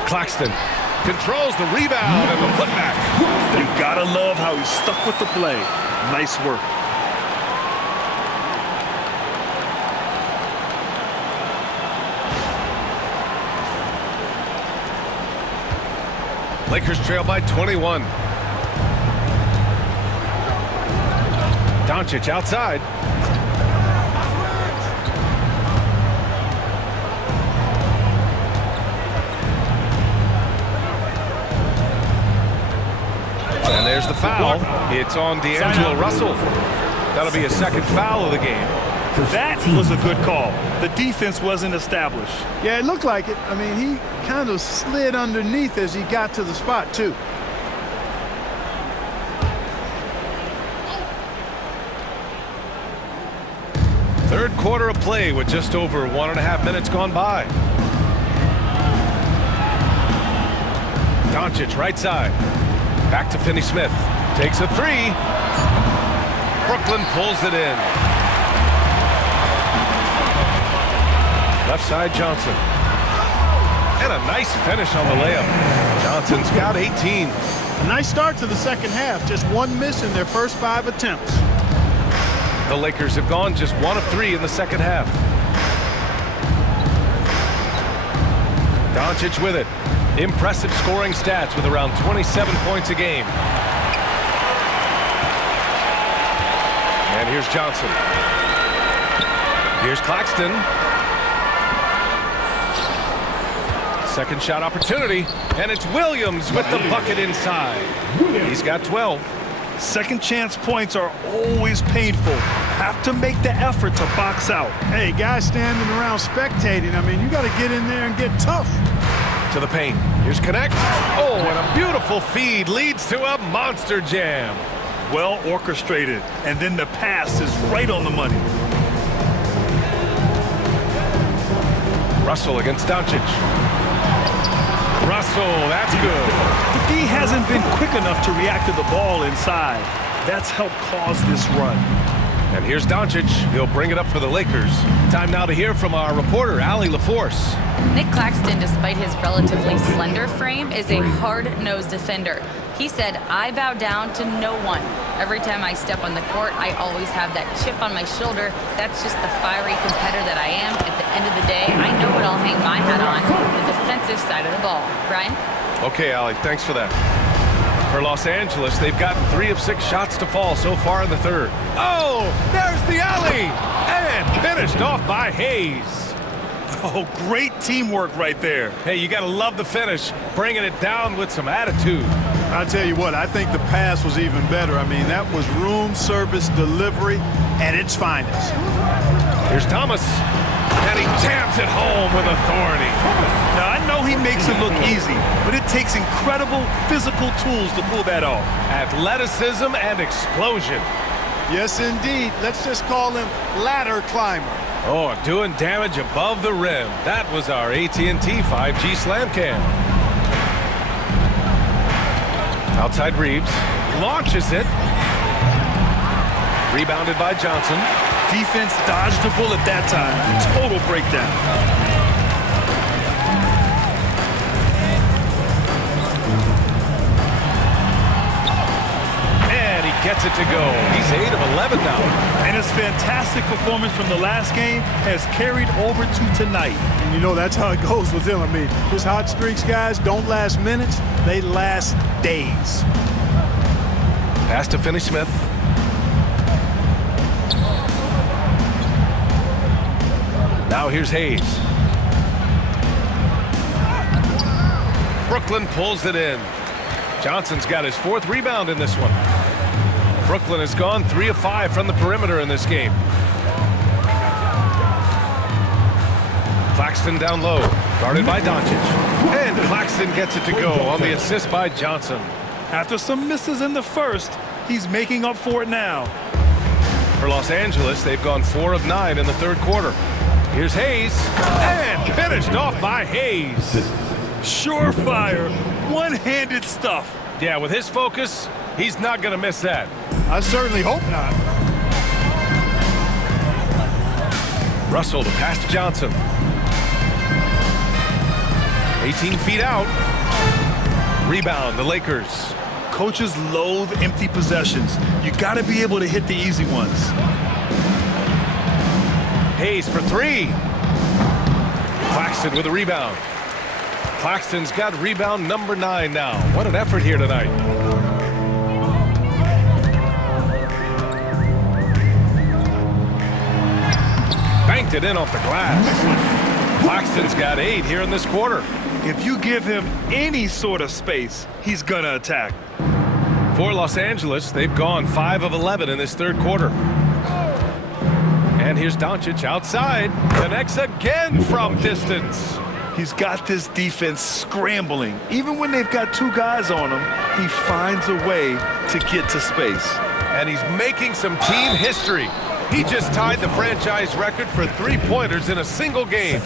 Claxton controls the rebound and the putback. You gotta love how he stuck with the play. Nice work. Lakers trail by 21. Doncic outside. And there's the foul. It's on D'Angelo Russell. That'll be a second foul of the game. That was a good call. The defense wasn't established. Yeah, it looked like it. I mean, he kind of slid underneath as he got to the spot, too. Third quarter of play with just over 1.5 minutes gone by. Doncic right side. Back to Finney Smith. Takes a three. Brooklyn pulls it in. Left side, Johnson. And a nice finish on the layup. Johnson's got 18. A nice start to the second half. Just one miss in their first 5 attempts. The Lakers have gone just 1 of 3 in the second half. Doncic with it. Impressive scoring stats with around 27 points a game. And here's Johnson. Here's Claxton. Second shot opportunity, and it's Williams with the bucket inside. He's got 12. Second chance points are always painful. Have to make the effort to box out. Hey, guys standing around spectating, I mean, you got to get in there and get tough. To the paint. Here's Connect. Oh, and a beautiful feed leads to a monster jam. Well orchestrated, and then the pass is right on the money. Russell against Doncic. Russell, that's good. He hasn't been quick enough to react to the ball inside. That's helped cause this run. And here's Doncic. He'll bring it up for the Lakers. Time now to hear from our reporter, Allie LaForce. Nick Claxton, despite his relatively slender frame, is a hard-nosed defender. He said, "I bow down to no one. Every time I step on the court, I always have that chip on my shoulder. That's just the fiery competitor that I am. At the end of the day, I know what I'll hang my hat on, the defensive side of the ball." Brian? Okay, Allie, thanks for that. For Los Angeles, they've gotten 3 of 6 shots to fall so far in the third. Oh, there's the alley! And finished off by Hayes. Oh, great teamwork right there. Hey, you got to love the finish, bringing it down with some attitude. I'll tell you what, I think the pass was even better. I mean, that was room service delivery at its finest. Here's Thomas, and he jams it home with authority. Now, I know he makes it look easy, but it takes incredible physical tools to pull that off. Athleticism and explosion. Yes, indeed. Let's just call him ladder climber. Oh, doing damage above the rim. That was our AT&T 5G Slam Cam. Outside Reaves. Launches it. Rebounded by Johnson. Defense dodged the bullet that time. Total breakdown. And he gets it to go. He's 8 of 11 now. And his fantastic performance from the last game has carried over to tonight. And you know that's how it goes with him. I mean, his hot streaks, guys, don't last minutes. They last days. Pass to Finney-Smith. Now here's Hayes. Brooklyn pulls it in. Johnson's got his 4th rebound in this one. Brooklyn has gone 3 of 5 from the perimeter in this game. Claxton down low, guarded by Doncic. And Claxton gets it to go on the assist by Johnson. After some misses in the first, he's making up for it now. For Los Angeles, they've gone 4 of 9 in the third quarter. Here's Hayes, and finished off by Hayes. Surefire, one-handed stuff. Yeah, with his focus, he's not going to miss that. I certainly hope not. Russell to pass to Johnson. 18 feet out. Rebound, the Lakers. Coaches loathe empty possessions. You got to be able to hit the easy ones. Hayes for 3. Claxton with a rebound. Claxton's got rebound number 9 now. What an effort here tonight. Banked it in off the glass. Claxton's got 8 here in this quarter. If you give him any sort of space, he's going to attack. For Los Angeles, they've gone 5 of 11 in this third quarter. And here's Doncic outside. Connects again from distance. He's got this defense scrambling. Even when they've got 2 guys on him, he finds a way to get to space. And he's making some team history. He just tied the franchise record for 3-pointers in a single game.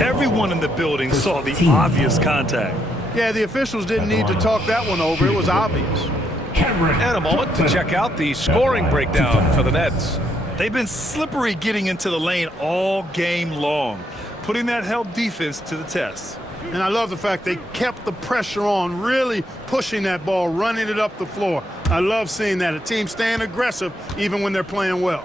Everyone in the building saw the obvious contact. Yeah, the officials didn't need to talk that one over. It was obvious. And a moment to check out the scoring breakdown for the Nets. They've been slippery getting into the lane all game long. putting that help defense to the test. And I love the fact they kept the pressure on, really pushing that ball, running it up the floor. I love seeing that. A team staying aggressive even when they're playing well.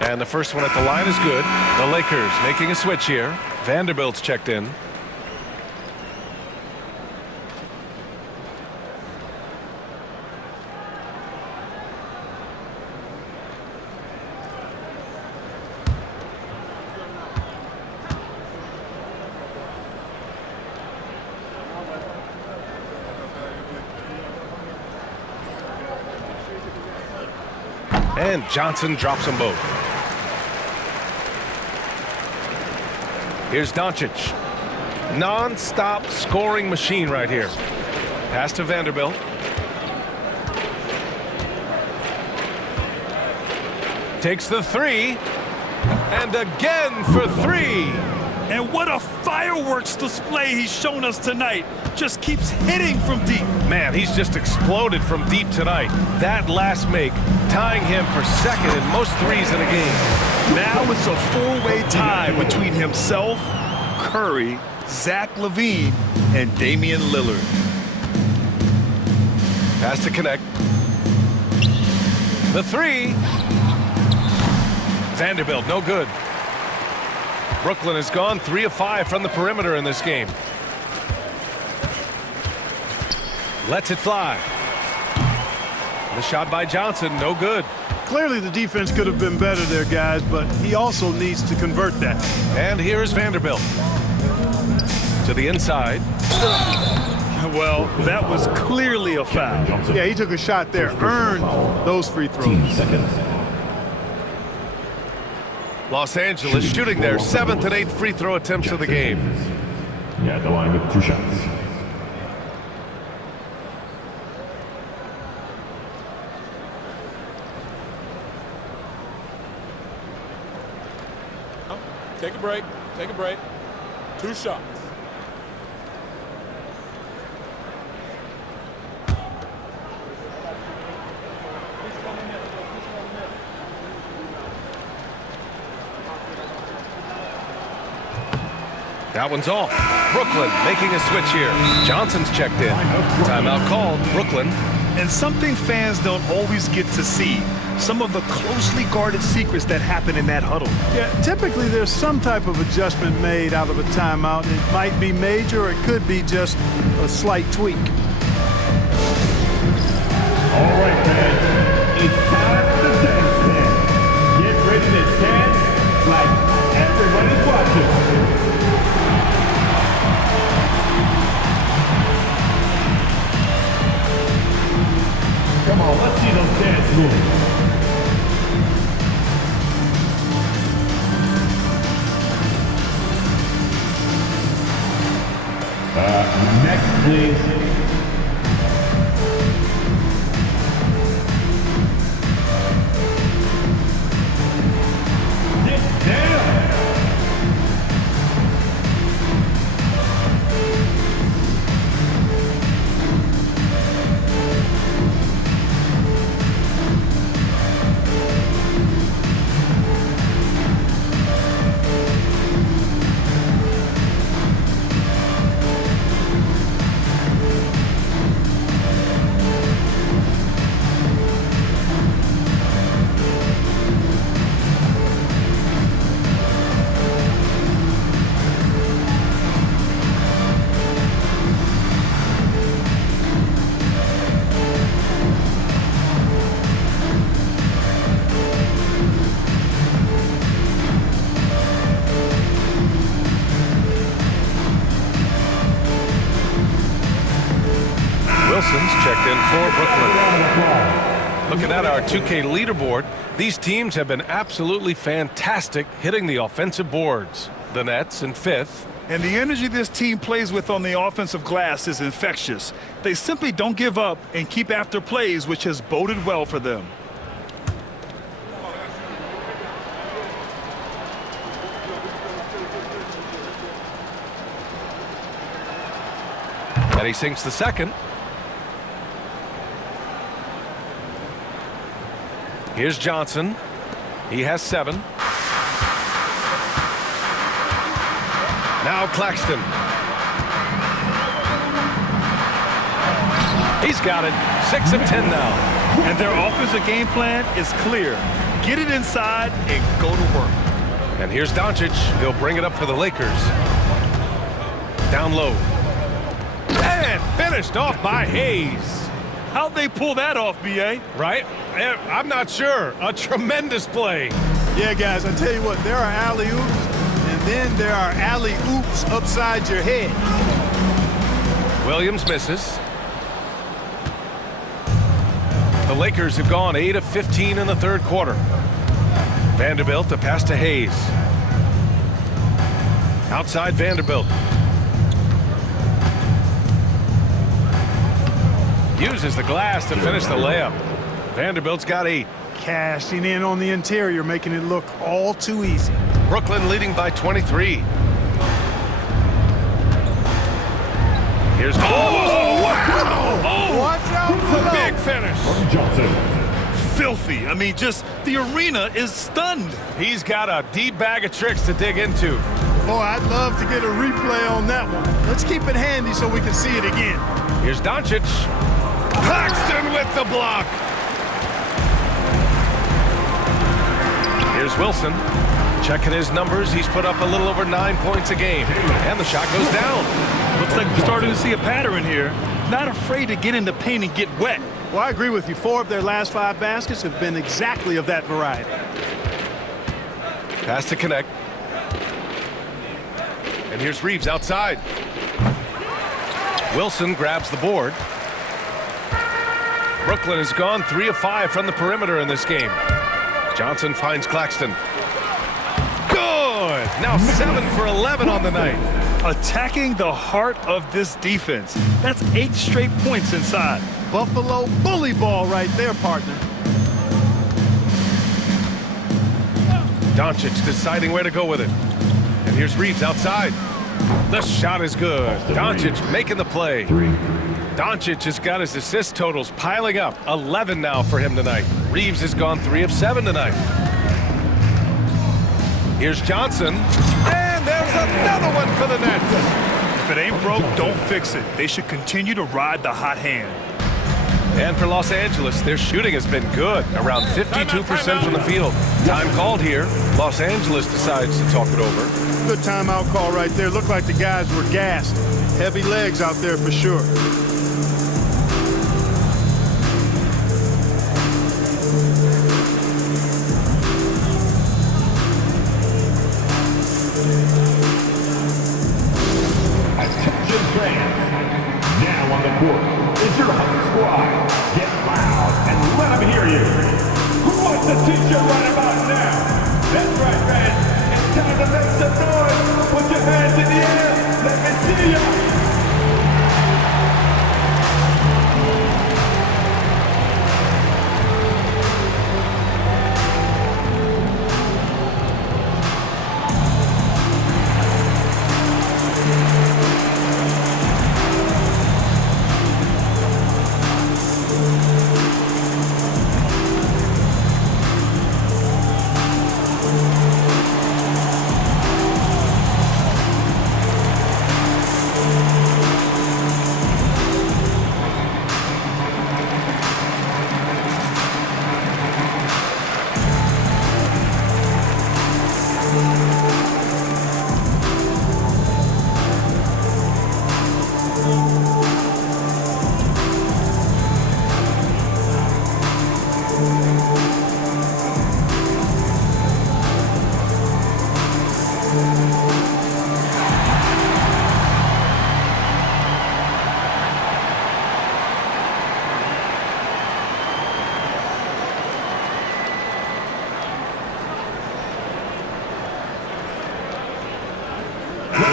And the first one at the line is good. The Lakers making a switch here. Vanderbilt's checked in. And Johnson drops them both. Here's Doncic. Non-stop scoring machine right here. Pass to Vanderbilt. Takes the three. And again for three. And what a fireworks display he's shown us tonight. Just keeps hitting from deep. Man, he's just exploded from deep tonight. That last make, tying him for second in most threes in a game. Now it's a four-way tie between himself, Curry, Zach LaVine, and Damian Lillard. Pass to connect. The three. Vanderbilt, no good. Brooklyn has gone 3 of 5 from the perimeter in this game. Lets it fly. The shot by Johnson, no good. Clearly the defense could have been better there, guys, but he also needs to convert that. And here's Vanderbilt. To the inside. Well, that was clearly a foul. Yeah, he took a shot there, earned those free throws. Los Angeles shooting their 7th and 8th free throw attempts of the game. Yeah, the line with 2 shots. Take a break. Take a break. 2 shots. That one's off. Brooklyn making a switch here. Johnson's checked in. Timeout called. Brooklyn. And something fans don't always get to see. Some of the closely guarded secrets that happen in that huddle. Yeah, typically there's some type of adjustment made out of a timeout. It might be major or it could be just a slight tweak. All right, fans. It's time for the dance stand. Get ready to dance like everybody's watching. Come on, let's see those dance moves. Next, please. Get down. Wilson's checked in for Brooklyn. Looking at our 2K leaderboard, these teams have been absolutely fantastic hitting the offensive boards. The Nets in 5th. And the energy this team plays with on the offensive glass is infectious. They simply don't give up and keep after plays, which has boded well for them. And he sinks the second. Here's Johnson. He has 7. Now Claxton. He's got it. 6 of 10 now. And their offensive game plan is clear. Get it inside and go to work. And here's Doncic. He'll bring it up for the Lakers. Down low. And finished off by Hayes. How'd they pull that off, B.A.? Right? I'm not sure. A tremendous play. Yeah, guys, I tell you what, there are alley-oops, and then there are alley-oops upside your head. Williams misses. The Lakers have gone 8 of 15 in the third quarter. Vanderbilt, a pass to Hayes. Outside Vanderbilt. Uses the glass to finish the layup. Vanderbilt's got 8. Cashing in on the interior, making it look all too easy. Brooklyn leading by 23. Here's wow! Oh, watch out below. Big finish. Johnson. Filthy. I mean, just the arena is stunned. He's got a deep bag of tricks to dig into. Boy, I'd love to get a replay on that one. Let's keep it handy so we can see it again. Here's Doncic. Claxton with the block. Here's Wilson. Checking his numbers. He's put up a little over 9 points a game. And the shot goes down. Looks like we're starting to see a pattern here. Not afraid to get in the paint and get wet. Well, I agree with you. 4 of their last 5 baskets have been exactly of that variety. Pass to connect. And here's Reaves outside. Wilson grabs the board. Brooklyn has gone 3 of 5 from the perimeter in this game. Johnson finds Claxton. Good! Now 7 for 11 on the night. Attacking the heart of this defense. That's 8 straight points inside. Buffalo bully ball right there, partner. Doncic deciding where to go with it. And here's Reaves outside. The shot is good. Doncic making the play. Doncic has got his assist totals piling up. 11 now for him tonight. Reaves has gone 3 of 7 tonight. Here's Johnson. And there's another one for the Nets. If it ain't broke, don't fix it. They should continue to ride the hot hand. And for Los Angeles, their shooting has been good, around 52% from the field. Time called here. Los Angeles decides to talk it over. Good timeout call right there. Looked like the guys were gassed. Heavy legs out there for sure. Attention fans. Now on the court is your home squad. Get loud and let them hear you. Who wants a t-shirt right about now? That's right, fans. It's time to make some noise. Put your hands in the air. Let me see ya.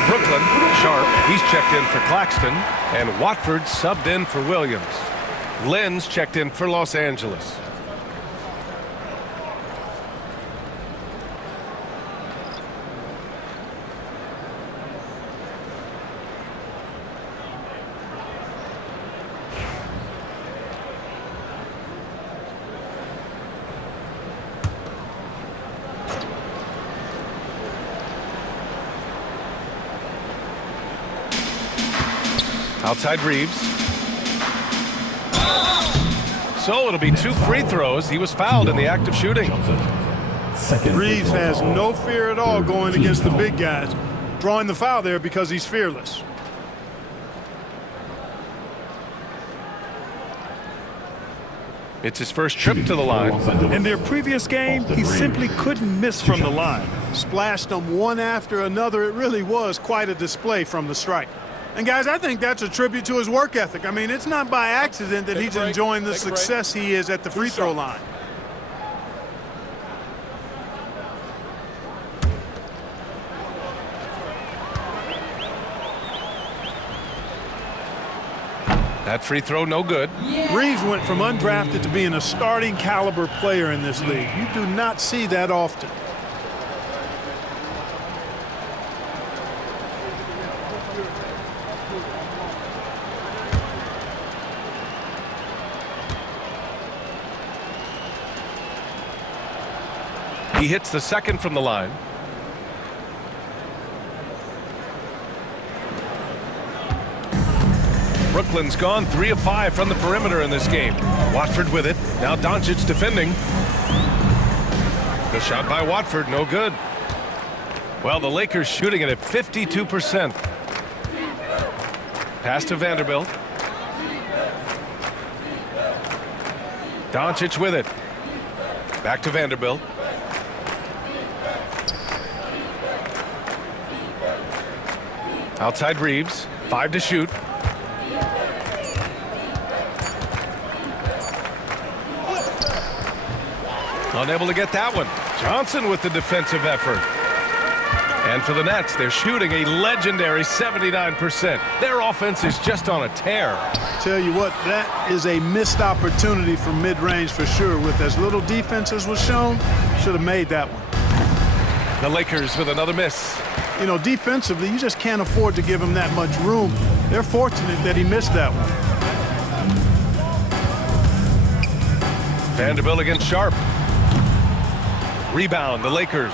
Brooklyn, Sharp, he's checked in for Claxton, and Watford subbed in for Williams. Lynn's checked in for Los Angeles. Outside Reaves. So it'll be 2 free throws. He was fouled in the act of shooting. Reaves has no fear at all going against the big guys. Drawing the foul there because he's fearless. It's his first trip to the line. In their previous game, he simply couldn't miss from the line. Splashed them one after another. It really was quite a display from the stripe. And guys, I think that's a tribute to his work ethic. I mean, it's not by accident that he's enjoying the success he is at the free throw line. That free throw, no good. Reaves went from undrafted to being a starting caliber player in this league. You do not see that often. He hits the second from the line. Brooklyn's gone 3 of 5 from the perimeter in this game. Watford with it. Now Doncic defending. The shot by Watford, no good. Well, the Lakers shooting it at 52%. Pass to Vanderbilt. Doncic with it. Back to Vanderbilt. Outside Reaves. 5 to shoot. Unable to get that one. Johnson with the defensive effort. And for the Nets, they're shooting a legendary 79%. Their offense is just on a tear. Tell you what, that is a missed opportunity for mid-range for sure. With as little defense as was shown, should have made that one. The Lakers with another miss. You know, defensively, you just can't afford to give him that much room. They're fortunate that he missed that one. Vanderbilt against Sharp. Rebound, the Lakers.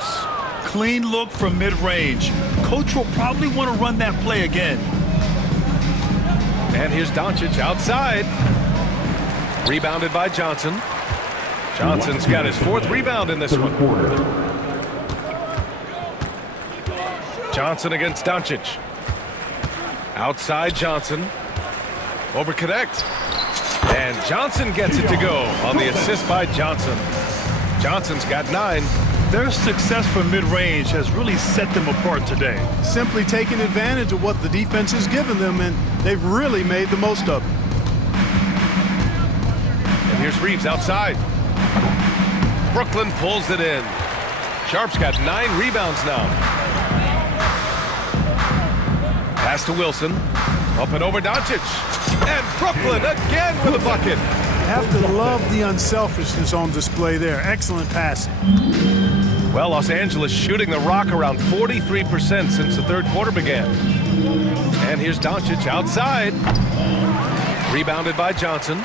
Clean look from mid-range. Coach will probably want to run that play again. And here's Doncic outside. Rebounded by Johnson. Johnson's got his 4th rebound in this one. Johnson against Doncic. Outside Johnson. Over connect. And Johnson gets it to go on the assist by Johnson. Johnson's got 9. Their success from mid-range has really set them apart today. Simply taking advantage of what the defense has given them, and they've really made the most of it. And here's Reaves outside. Brooklyn pulls it in. Sharp's got 9 rebounds now. Pass to Wilson. Up and over Doncic. And Brooklyn again with a bucket. Have to love the unselfishness on display there. Excellent passing. Well, Los Angeles shooting the rock around 43% since the 3rd quarter began. And here's Doncic outside. Rebounded by Johnson.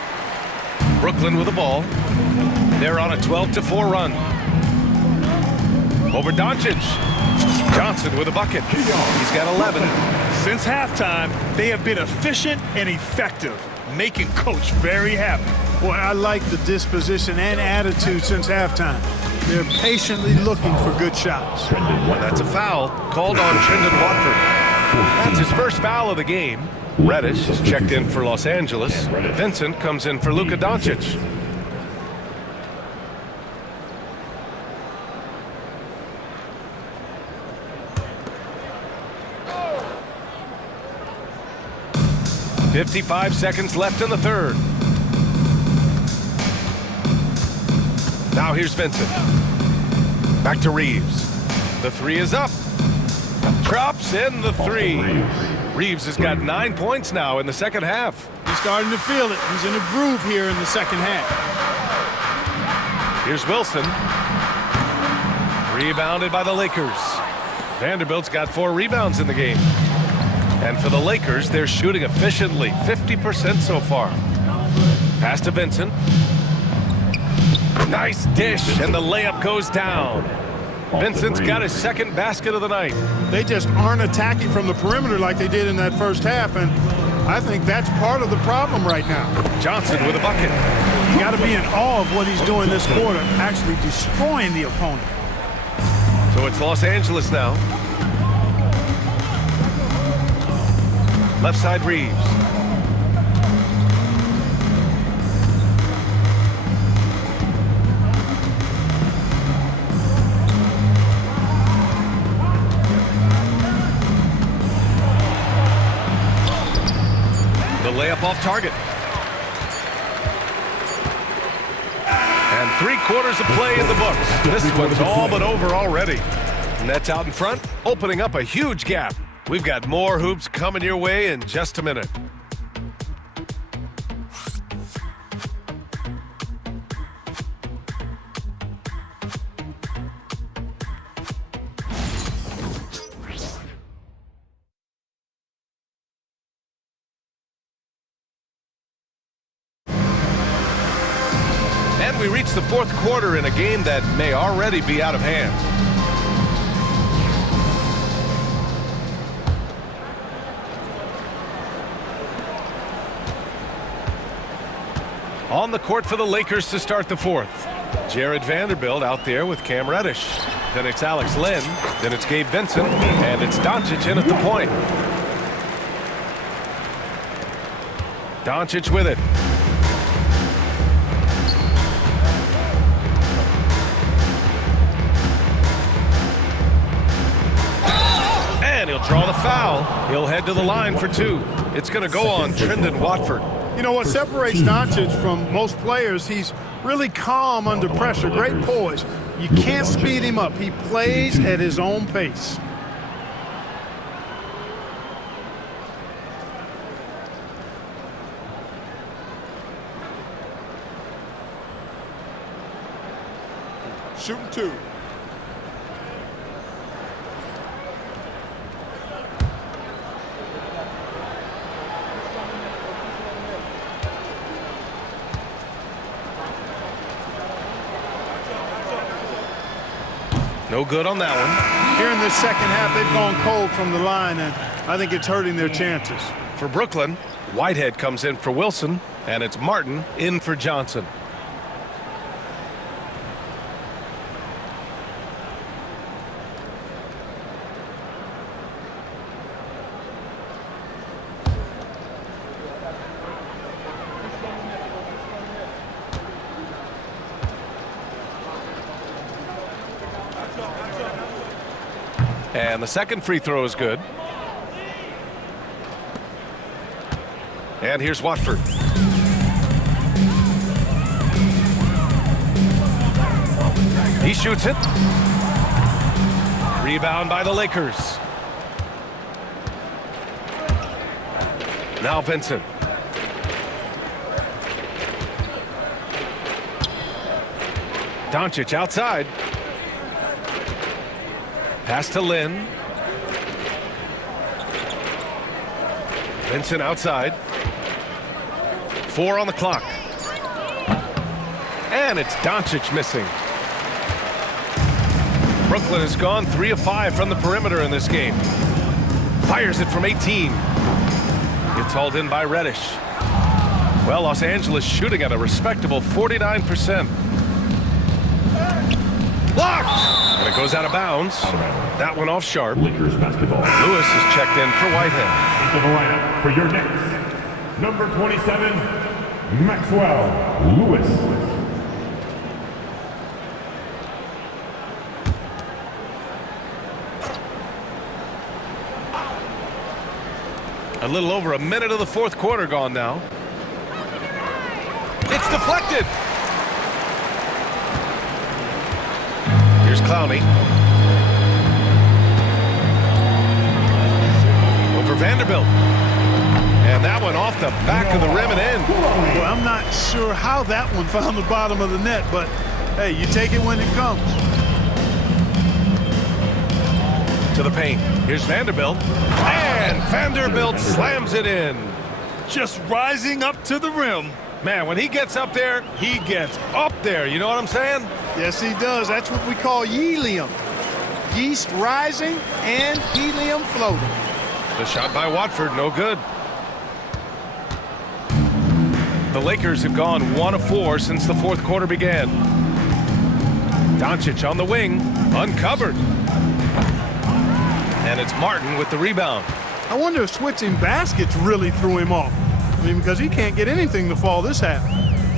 Brooklyn with the ball. They're on a 12-4 run. Over Doncic. Johnson with a bucket. He's got 11. Since halftime, they have been efficient and effective, making Coach very happy. Boy, I like the disposition and attitude since halftime. They're patiently looking for good shots. Well, that's a foul called on Trendon Watford. That's his first foul of the game. Reddish is checked in for Los Angeles. Vincent comes in for Luka Doncic. .55 seconds left in the 3rd. Now here's Vincent. Back to Reaves. The 3 is up. Drops in the 3. Reaves has got 9 points now in the second half. He's starting to feel it. He's in a groove here in the second half. Here's Wilson. Rebounded by the Lakers. Vanderbilt's got 4 rebounds in the game. And for the Lakers, they're shooting efficiently, 50% so far. Pass to Vincent. Nice dish, and the layup goes down. Vincent's got his 2nd basket of the night. They just aren't attacking from the perimeter like they did in that first half, and I think that's part of the problem right now. Johnson with a bucket. You got to be in awe of what he's doing this quarter, actually destroying the opponent. So it's Los Angeles now. Left side Reaves. The layup off target. And 3/4 of play in the books. This one's all but over already. Nets out in front, opening up a huge gap. We've got more hoops coming your way in just a minute. And we reach the 4th quarter in a game that may already be out of hand. On the court for the Lakers to start the 4th. Jared Vanderbilt out there with Cam Reddish. Then it's Alex Len. Then it's Gabe Vincent. And it's Doncic in at the point. Doncic with it. And he'll draw the foul. He'll head to the line for 2. It's going to go on Trendon Watford. You know what separates Doncic from most players, he's really calm under pressure, great poise. You can't speed him up. He plays at his own pace. Shooting 2. No good on that one. Here in this second half, they've gone cold from the line, and I think it's hurting their chances. For Brooklyn, Whitehead comes in for Wilson, and it's Martin in for Johnson. And the second free throw is good. And here's Watford. He shoots it. Rebound by the Lakers. Now Vincent. Doncic outside. Pass to Lynn. Vincent outside. 4 on the clock. And it's Doncic missing. Brooklyn has gone 3 of 5 from the perimeter in this game. Fires it from 18. It's hauled in by Reddish. Well, Los Angeles shooting at a respectable 49%. Blocked! And it goes out of bounds. That one off sharp. Lakers basketball. Lewis is checked in for Whitehead. Into the lineup for your Nets. Number 27, Maxwell Lewis. A little over a minute of the 4th quarter gone now. It's deflected. Here's Clowney. Over Vanderbilt. And that one off the back of the rim and in. Well, I'm not sure how that one found the bottom of the net, but hey, you take it when it comes. To the paint. Here's Vanderbilt. And Vanderbilt slams it in. Just rising up to the rim. Man, when he gets up there, he gets up there. You know what I'm saying? Yes, he does. That's what we call helium. Yeast rising and helium floating. The shot by Watford, no good. The Lakers have gone 1 of 4 since the fourth quarter began. Doncic on the wing, uncovered. And it's Martin with the rebound. I wonder if switching baskets really threw him off. I mean, because he can't get anything to fall this half.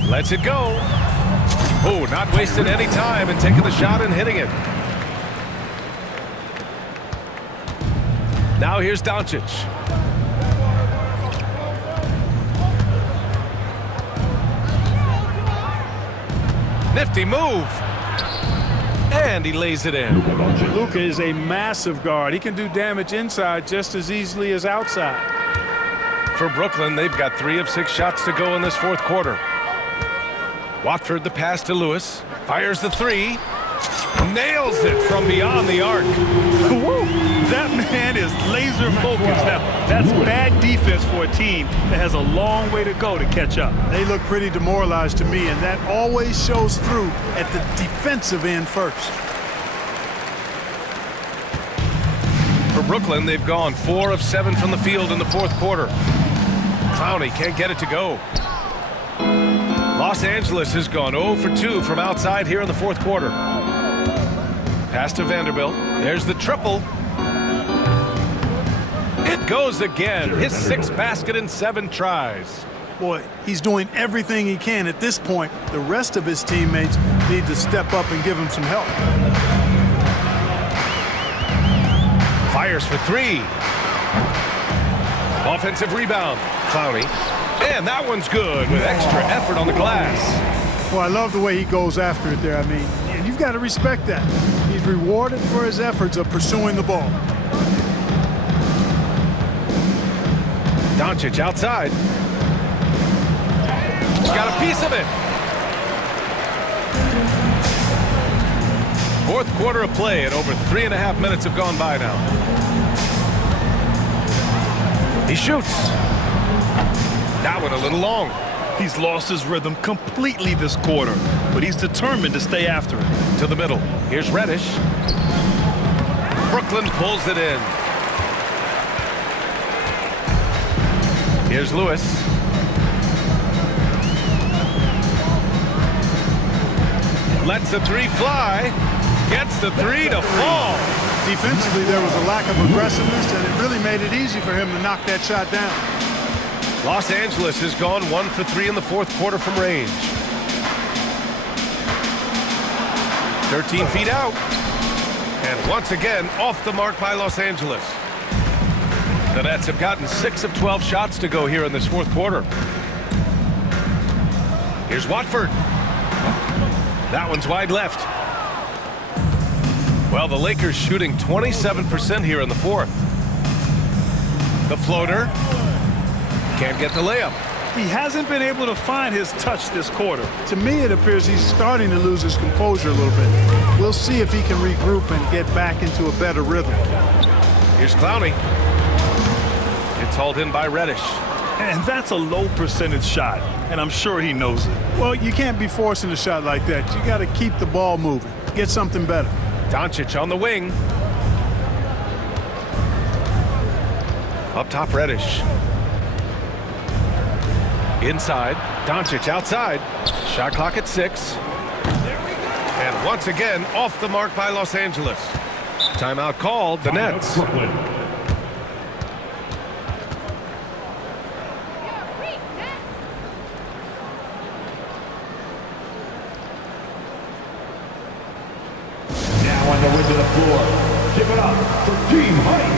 Lets it go. Oh, not wasting any time and taking the shot and hitting it. Now here's Doncic. Nifty move. And he lays it in. Luka is a massive guard. He can do damage inside just as easily as outside. For Brooklyn, they've got 3 of 6 shots to go in this fourth quarter. Watford the pass to Lewis. Fires the 3. Nails it from beyond the arc. Woo! That man is laser focused now. That's bad defense for a team that has a long way to go to catch up. They look pretty demoralized to me, and that always shows through at the defensive end first. For Brooklyn, they've gone 4 of 7 from the field in the fourth quarter. Clowney can't get it to go. Los Angeles has gone 0 for 2 from outside here in the fourth quarter. Pass to Vanderbilt. There's the triple. It goes again. His 6th basket in 7 tries. Boy, he's doing everything he can at this point. The rest of his teammates need to step up and give him some help. Fires for 3. Offensive rebound. Clowney. And that one's good with extra effort on the glass. Well, I love the way he goes after it there. I mean, and you've got to respect that. He's rewarded for his efforts of pursuing the ball. Doncic outside. He's got a piece of it. Fourth quarter of play, and over 3.5 minutes have gone by now. He shoots. That one a little long. He's lost his rhythm completely this quarter, but he's determined to stay after it. To the middle. Here's Reddish. Brooklyn pulls it in. Here's Lewis. Lets the 3 fly. Gets the 3 to fall. Defensively, there was a lack of aggressiveness, and it really made it easy for him to knock that shot down. Los Angeles has gone 1 for 3 in the fourth quarter from range. 13 feet out. And once again, off the mark by Los Angeles. The Nets have gotten 6 of 12 shots to go here in this fourth quarter. Here's Watford. That one's wide left. Well, the Lakers shooting 27% here in the fourth. The floater. Can't get the layup. He hasn't been able to find his touch this quarter. To me, it appears he's starting to lose his composure a little bit. We'll see if he can regroup and get back into a better rhythm. Here's Clowney. It's hauled in by Reddish. And that's a low percentage shot, and I'm sure he knows it. Well, you can't be forcing a shot like that. You got to keep the ball moving. Get something better. Doncic on the wing. Up top, Reddish. Inside, Doncic outside. Shot clock at 6. And once again, off the mark by Los Angeles. Timeout called, the Nets. Now on the way to the floor. Give it up for Team Height.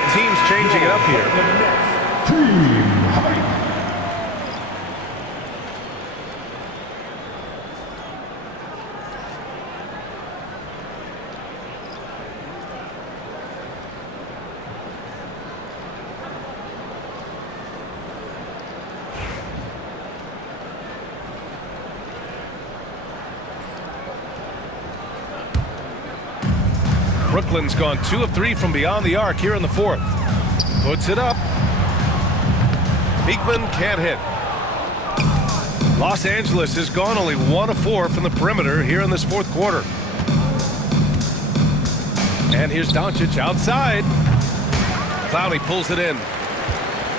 Both teams changing it up here. Team Hype. Brooklyn's gone 2 of 3 from beyond the arc here in the fourth. Puts it up. Beekman can't hit. Los Angeles has gone only 1 of 4 from the perimeter here in this fourth quarter. And here's Doncic outside. Clowney pulls it in.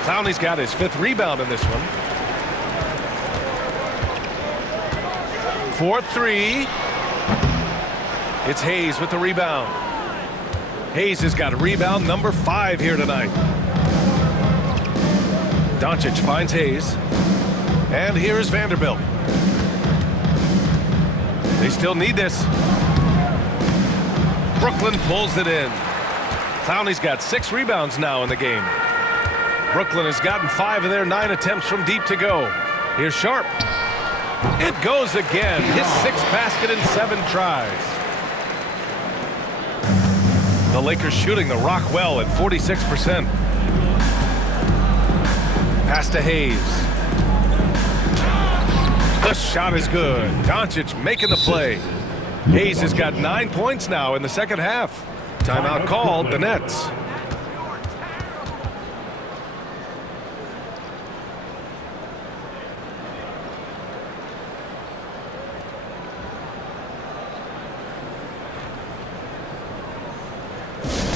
Clowney's got his 5th rebound in this one. 4-3. It's Hayes with the rebound. Hayes has got rebound number 5 here tonight. Doncic finds Hayes. And here's Vanderbilt. They still need this. Brooklyn pulls it in. Clowney's got 6 rebounds now in the game. Brooklyn has gotten 5 of their 9 attempts from deep to go. Here's Sharp. It goes again. His 6th basket in 7 tries. The Lakers shooting the rock well at 46%. Pass to Hayes. The shot is good. Doncic making the play. Hayes has got 9 points now in the second half. Timeout called, the Nets.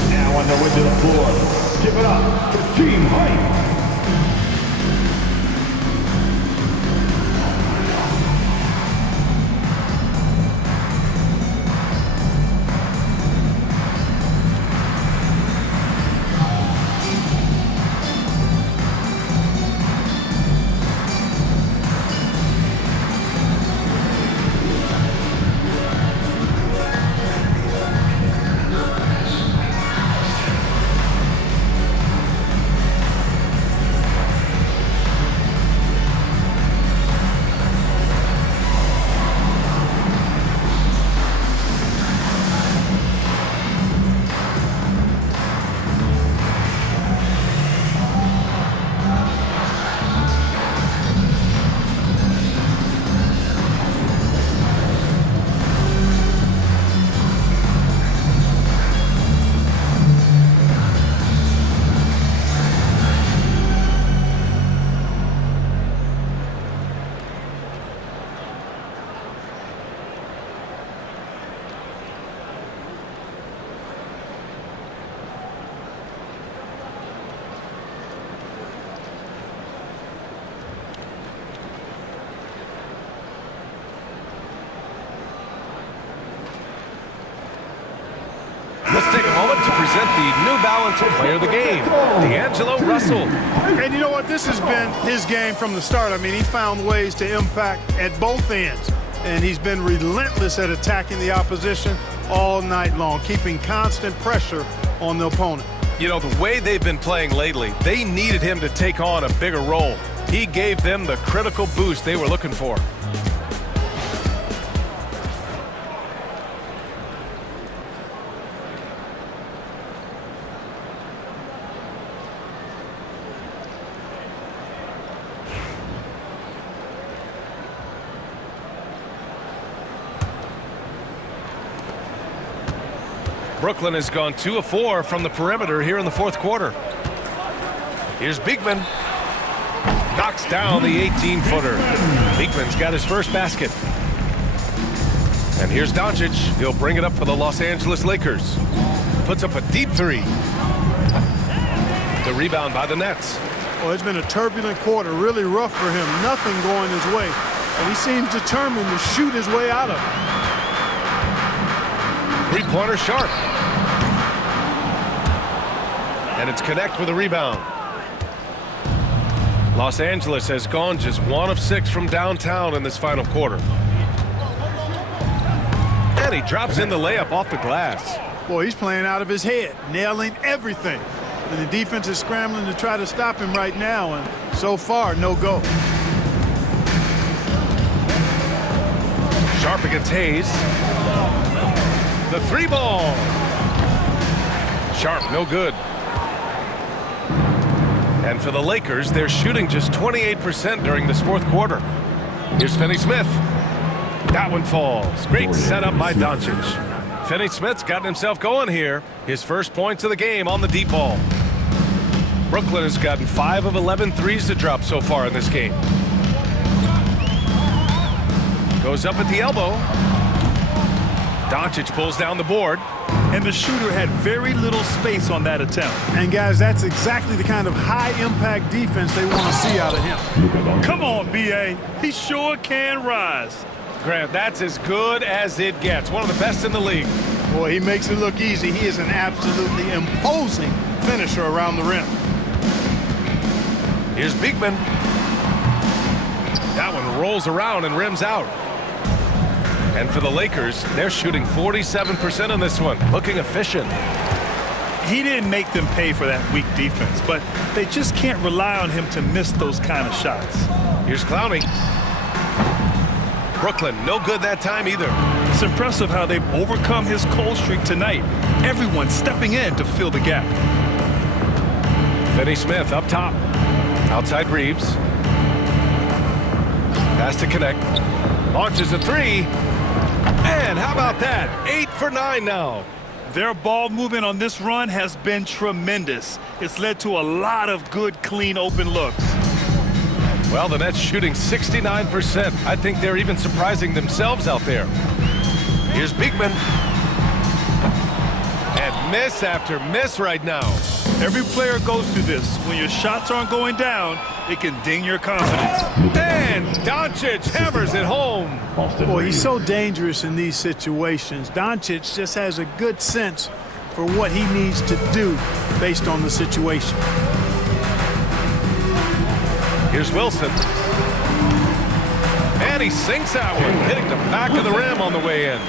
Now on the way to the floor. Give it up for Team Hype. Let's take a moment to present the New Balance Player of the Game, D'Angelo Russell. And you know what? This has been his game from the start. I mean, he found ways to impact at both ends. And he's been relentless at attacking the opposition all night long, keeping constant pressure on the opponent. You know, the way they've been playing lately, they needed him to take on a bigger role. He gave them the critical boost they were looking for. Brooklyn has gone 2 of 4 from the perimeter here in the fourth quarter. Here's Beekman. Knocks down the 18-footer. Beekman's got his first basket. And here's Doncic. He'll bring it up for the Los Angeles Lakers. Puts up a deep 3. The rebound by the Nets. Well, it's been a turbulent quarter, really rough for him. Nothing going his way. And he seems determined to shoot his way out of it. Three-pointer Sharp. And it's Connect with a rebound. Los Angeles has gone just 1 of 6 from downtown in this final quarter. And he drops in the layup off the glass. Boy, he's playing out of his head, nailing everything. And the defense is scrambling to try to stop him right now, and so far, no go. Sharp against Hayes. The 3-ball. Sharp, no good. And for the Lakers, they're shooting just 28% during this fourth quarter. Here's Finney-Smith. That one falls. Great setup by Doncic. Finney-Smith's gotten himself going here. His first points of the game on the deep ball. Brooklyn has gotten 5 of 11 threes to drop so far in this game. Goes up at the elbow. Doncic pulls down the board. And the shooter had very little space on that attempt. And guys, that's exactly the kind of high-impact defense they want to see out of him. Come on, B.A. He sure can rise. Grant, that's as good as it gets. One of the best in the league. Boy, he makes it look easy. He is an absolutely imposing finisher around the rim. Here's Beekman. That one rolls around and rims out. And for the Lakers, they're shooting 47% on this one. Looking efficient. He didn't make them pay for that weak defense, but they just can't rely on him to miss those kind of shots. Here's Clowney. Brooklyn, no good that time either. It's impressive how they've overcome his cold streak tonight. Everyone stepping in to fill the gap. Finney-Smith up top. Outside Reaves. Pass to connect. Launches a 3. And how about that? 8 for 9 now. Their ball movement on this run has been tremendous. It's led to a lot of good, clean, open looks. Well, the Nets shooting 69%. I think they're even surprising themselves out there. Here's Beekman. And miss after miss right now. Every player goes through this. When your shots aren't going down, it can ding your confidence. And Doncic hammers it home. Boy, he's so dangerous in these situations. Doncic just has a good sense for what he needs to do based on the situation. Here's Wilson. And he sinks that one, hitting the back of the rim on the way in.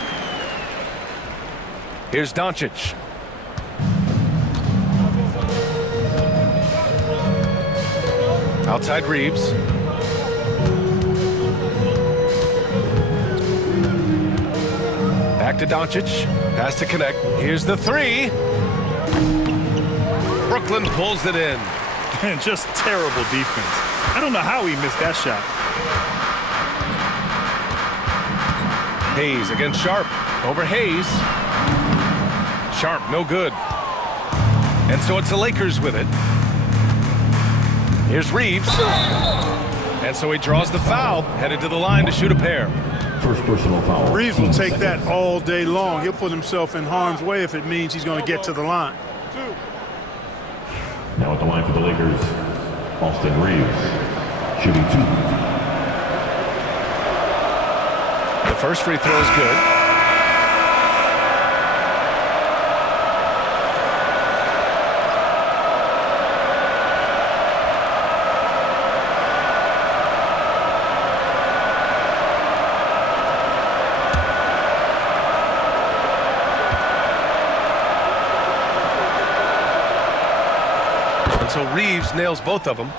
Here's Doncic. Outside Reaves. Back to Doncic. Pass to connect. Here's the 3. Brooklyn pulls it in. And just terrible defense. I don't know how he missed that shot. Hayes against Sharp. Over Hayes. Sharp, no good. And so it's the Lakers with it. Here's Reaves. And so he draws the foul, headed to the line to shoot a pair. First personal foul. Reaves will take that all day long. He'll put himself in harm's way if it means he's going to get to the line. Now at the line for the Lakers, Austin Reaves, shooting 2. The first free throw is good. So Reaves nails both of them.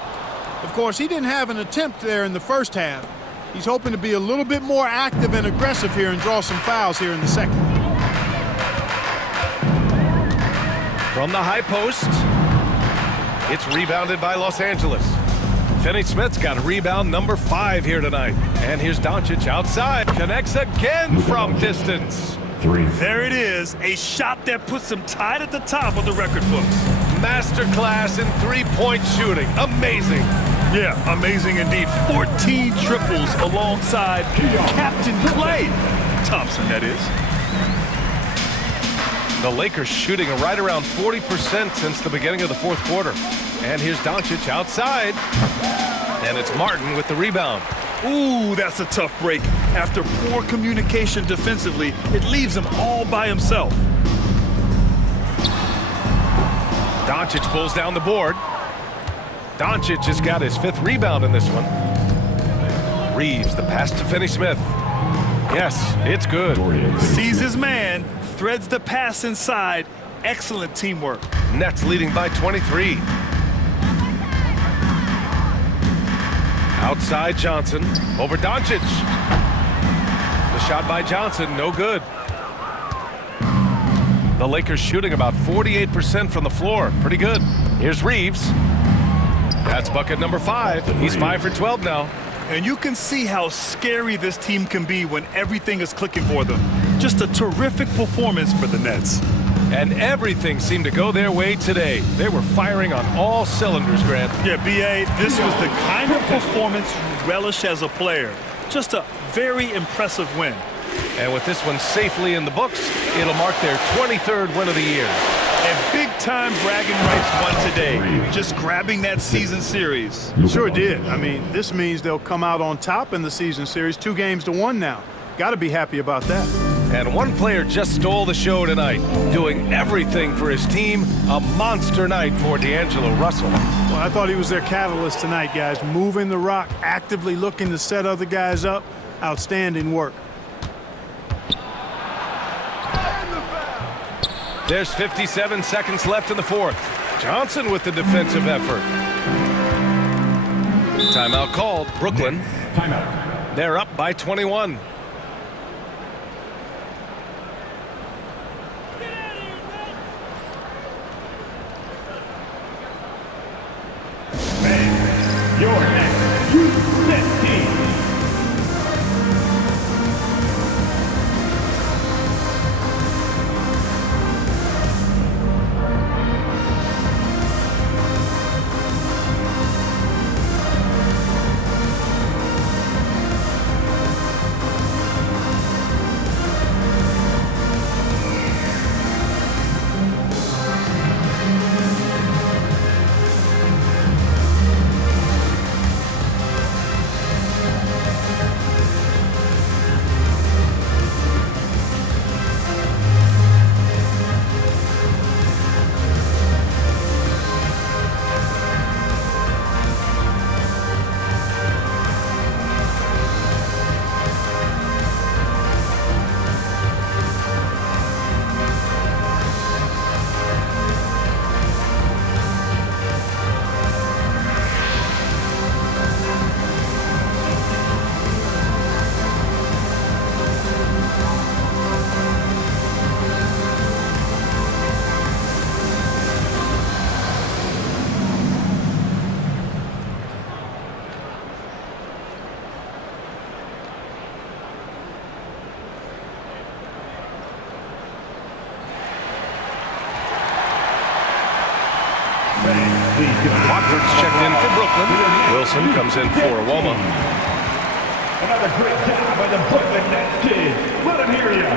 Of course, he didn't have an attempt there in the first half. He's hoping to be a little bit more active and aggressive here and draw some fouls here in the second. From the high post, it's rebounded by Los Angeles. Finney-Smith's got a rebound number 5 here tonight. And here's Doncic outside. Connects again from distance. 3. There it is, a shot that puts him tied at the top of the record books. Masterclass in three-point shooting. Amazing. Yeah, amazing indeed. 14 triples alongside Captain Clay Thompson, that is. The Lakers shooting right around 40% since the beginning of the fourth quarter. And here's Doncic outside. And it's Martin with the rebound. Ooh, that's a tough break. After poor communication defensively, it leaves him all by himself. Doncic pulls down the board. Doncic has got his 5th rebound in this one. Reaves the pass to Finney-Smith. Yes, it's good. Sees his man, threads the pass inside, excellent teamwork. Nets leading by 23. Outside Johnson, over Doncic. The shot by Johnson, no good. The Lakers shooting about 48% from the floor, pretty good. Here's Reaves. That's bucket number 5. He's 5 for 12 now. And you can see how scary this team can be when everything is clicking for them. Just a terrific performance for the Nets. And everything seemed to go their way today. They were firing on all cylinders, Grant. Yeah, B.A., this was the kind of performance you relish as a player. Just a very impressive win. And with this one safely in the books, it'll mark their 23rd win of the year. And big-time bragging rights won today. Just grabbing that season series. Sure did. I mean, this means they'll come out on top in the season series, 2-1 now. Got to be happy about that. And one player just stole the show tonight, doing everything for his team. A monster night for D'Angelo Russell. Well, I thought he was their catalyst tonight, guys. Moving the rock, actively looking to set other guys up. Outstanding work. There's 57 seconds left in the fourth. Johnson with the defensive effort. Timeout called. Brooklyn. Timeout. They're up by 21. Your next U-Net team. Watford's checked in for Brooklyn. Wilson comes in for Woma. Another great job by the Brooklyn Nets kids. Let them hear you.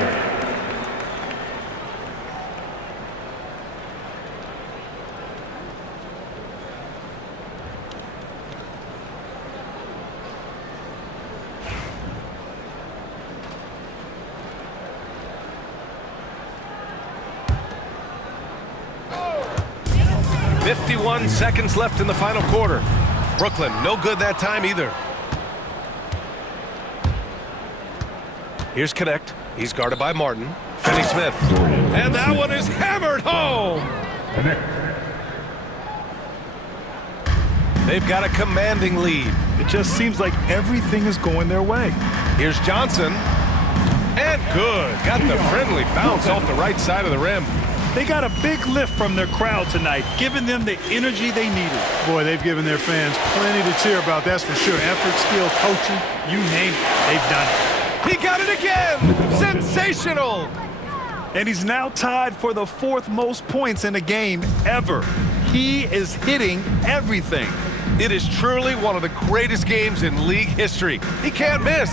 .51 seconds left in the final quarter. Brooklyn, no good that time either. Here's Connect. He's guarded by Martin. Finney-Smith. And that one is hammered home. Connect. They've got a commanding lead. It just seems like everything is going their way. Here's Johnson. And good. Got the friendly bounce off the right side of the rim. They got a big lift from their crowd tonight, giving them the energy they needed. Boy, they've given their fans plenty to cheer about, that's for sure. Effort, skill, coaching, you name it, they've done it. He got it again! Sensational! And he's now tied for the 4th most points in a game ever. He is hitting everything. It is truly one of the greatest games in league history. He can't miss.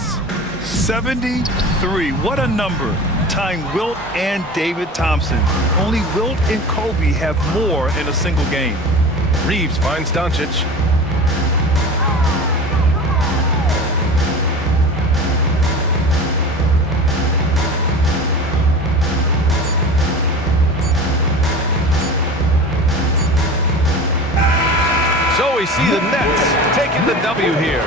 73, what a number. Tying Wilt and David Thompson. Only Wilt and Kobe have more in a single game. Reaves finds Doncic. So we see the Nets taking the W here.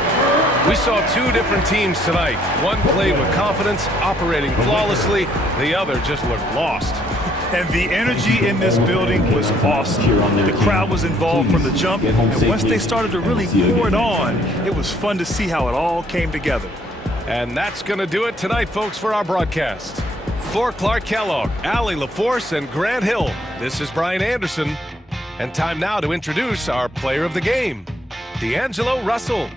We saw 2 different teams tonight. One played with confidence, operating flawlessly. The other just looked lost. And the energy in this building was awesome. The crowd was involved from the jump, and once they started to really pour it on, it was fun to see how it all came together. And that's going to do it tonight, folks, for our broadcast. For Clark Kellogg, Allie LaForce, and Grant Hill, this is Brian Anderson. And time now to introduce our player of the game, D'Angelo Russell.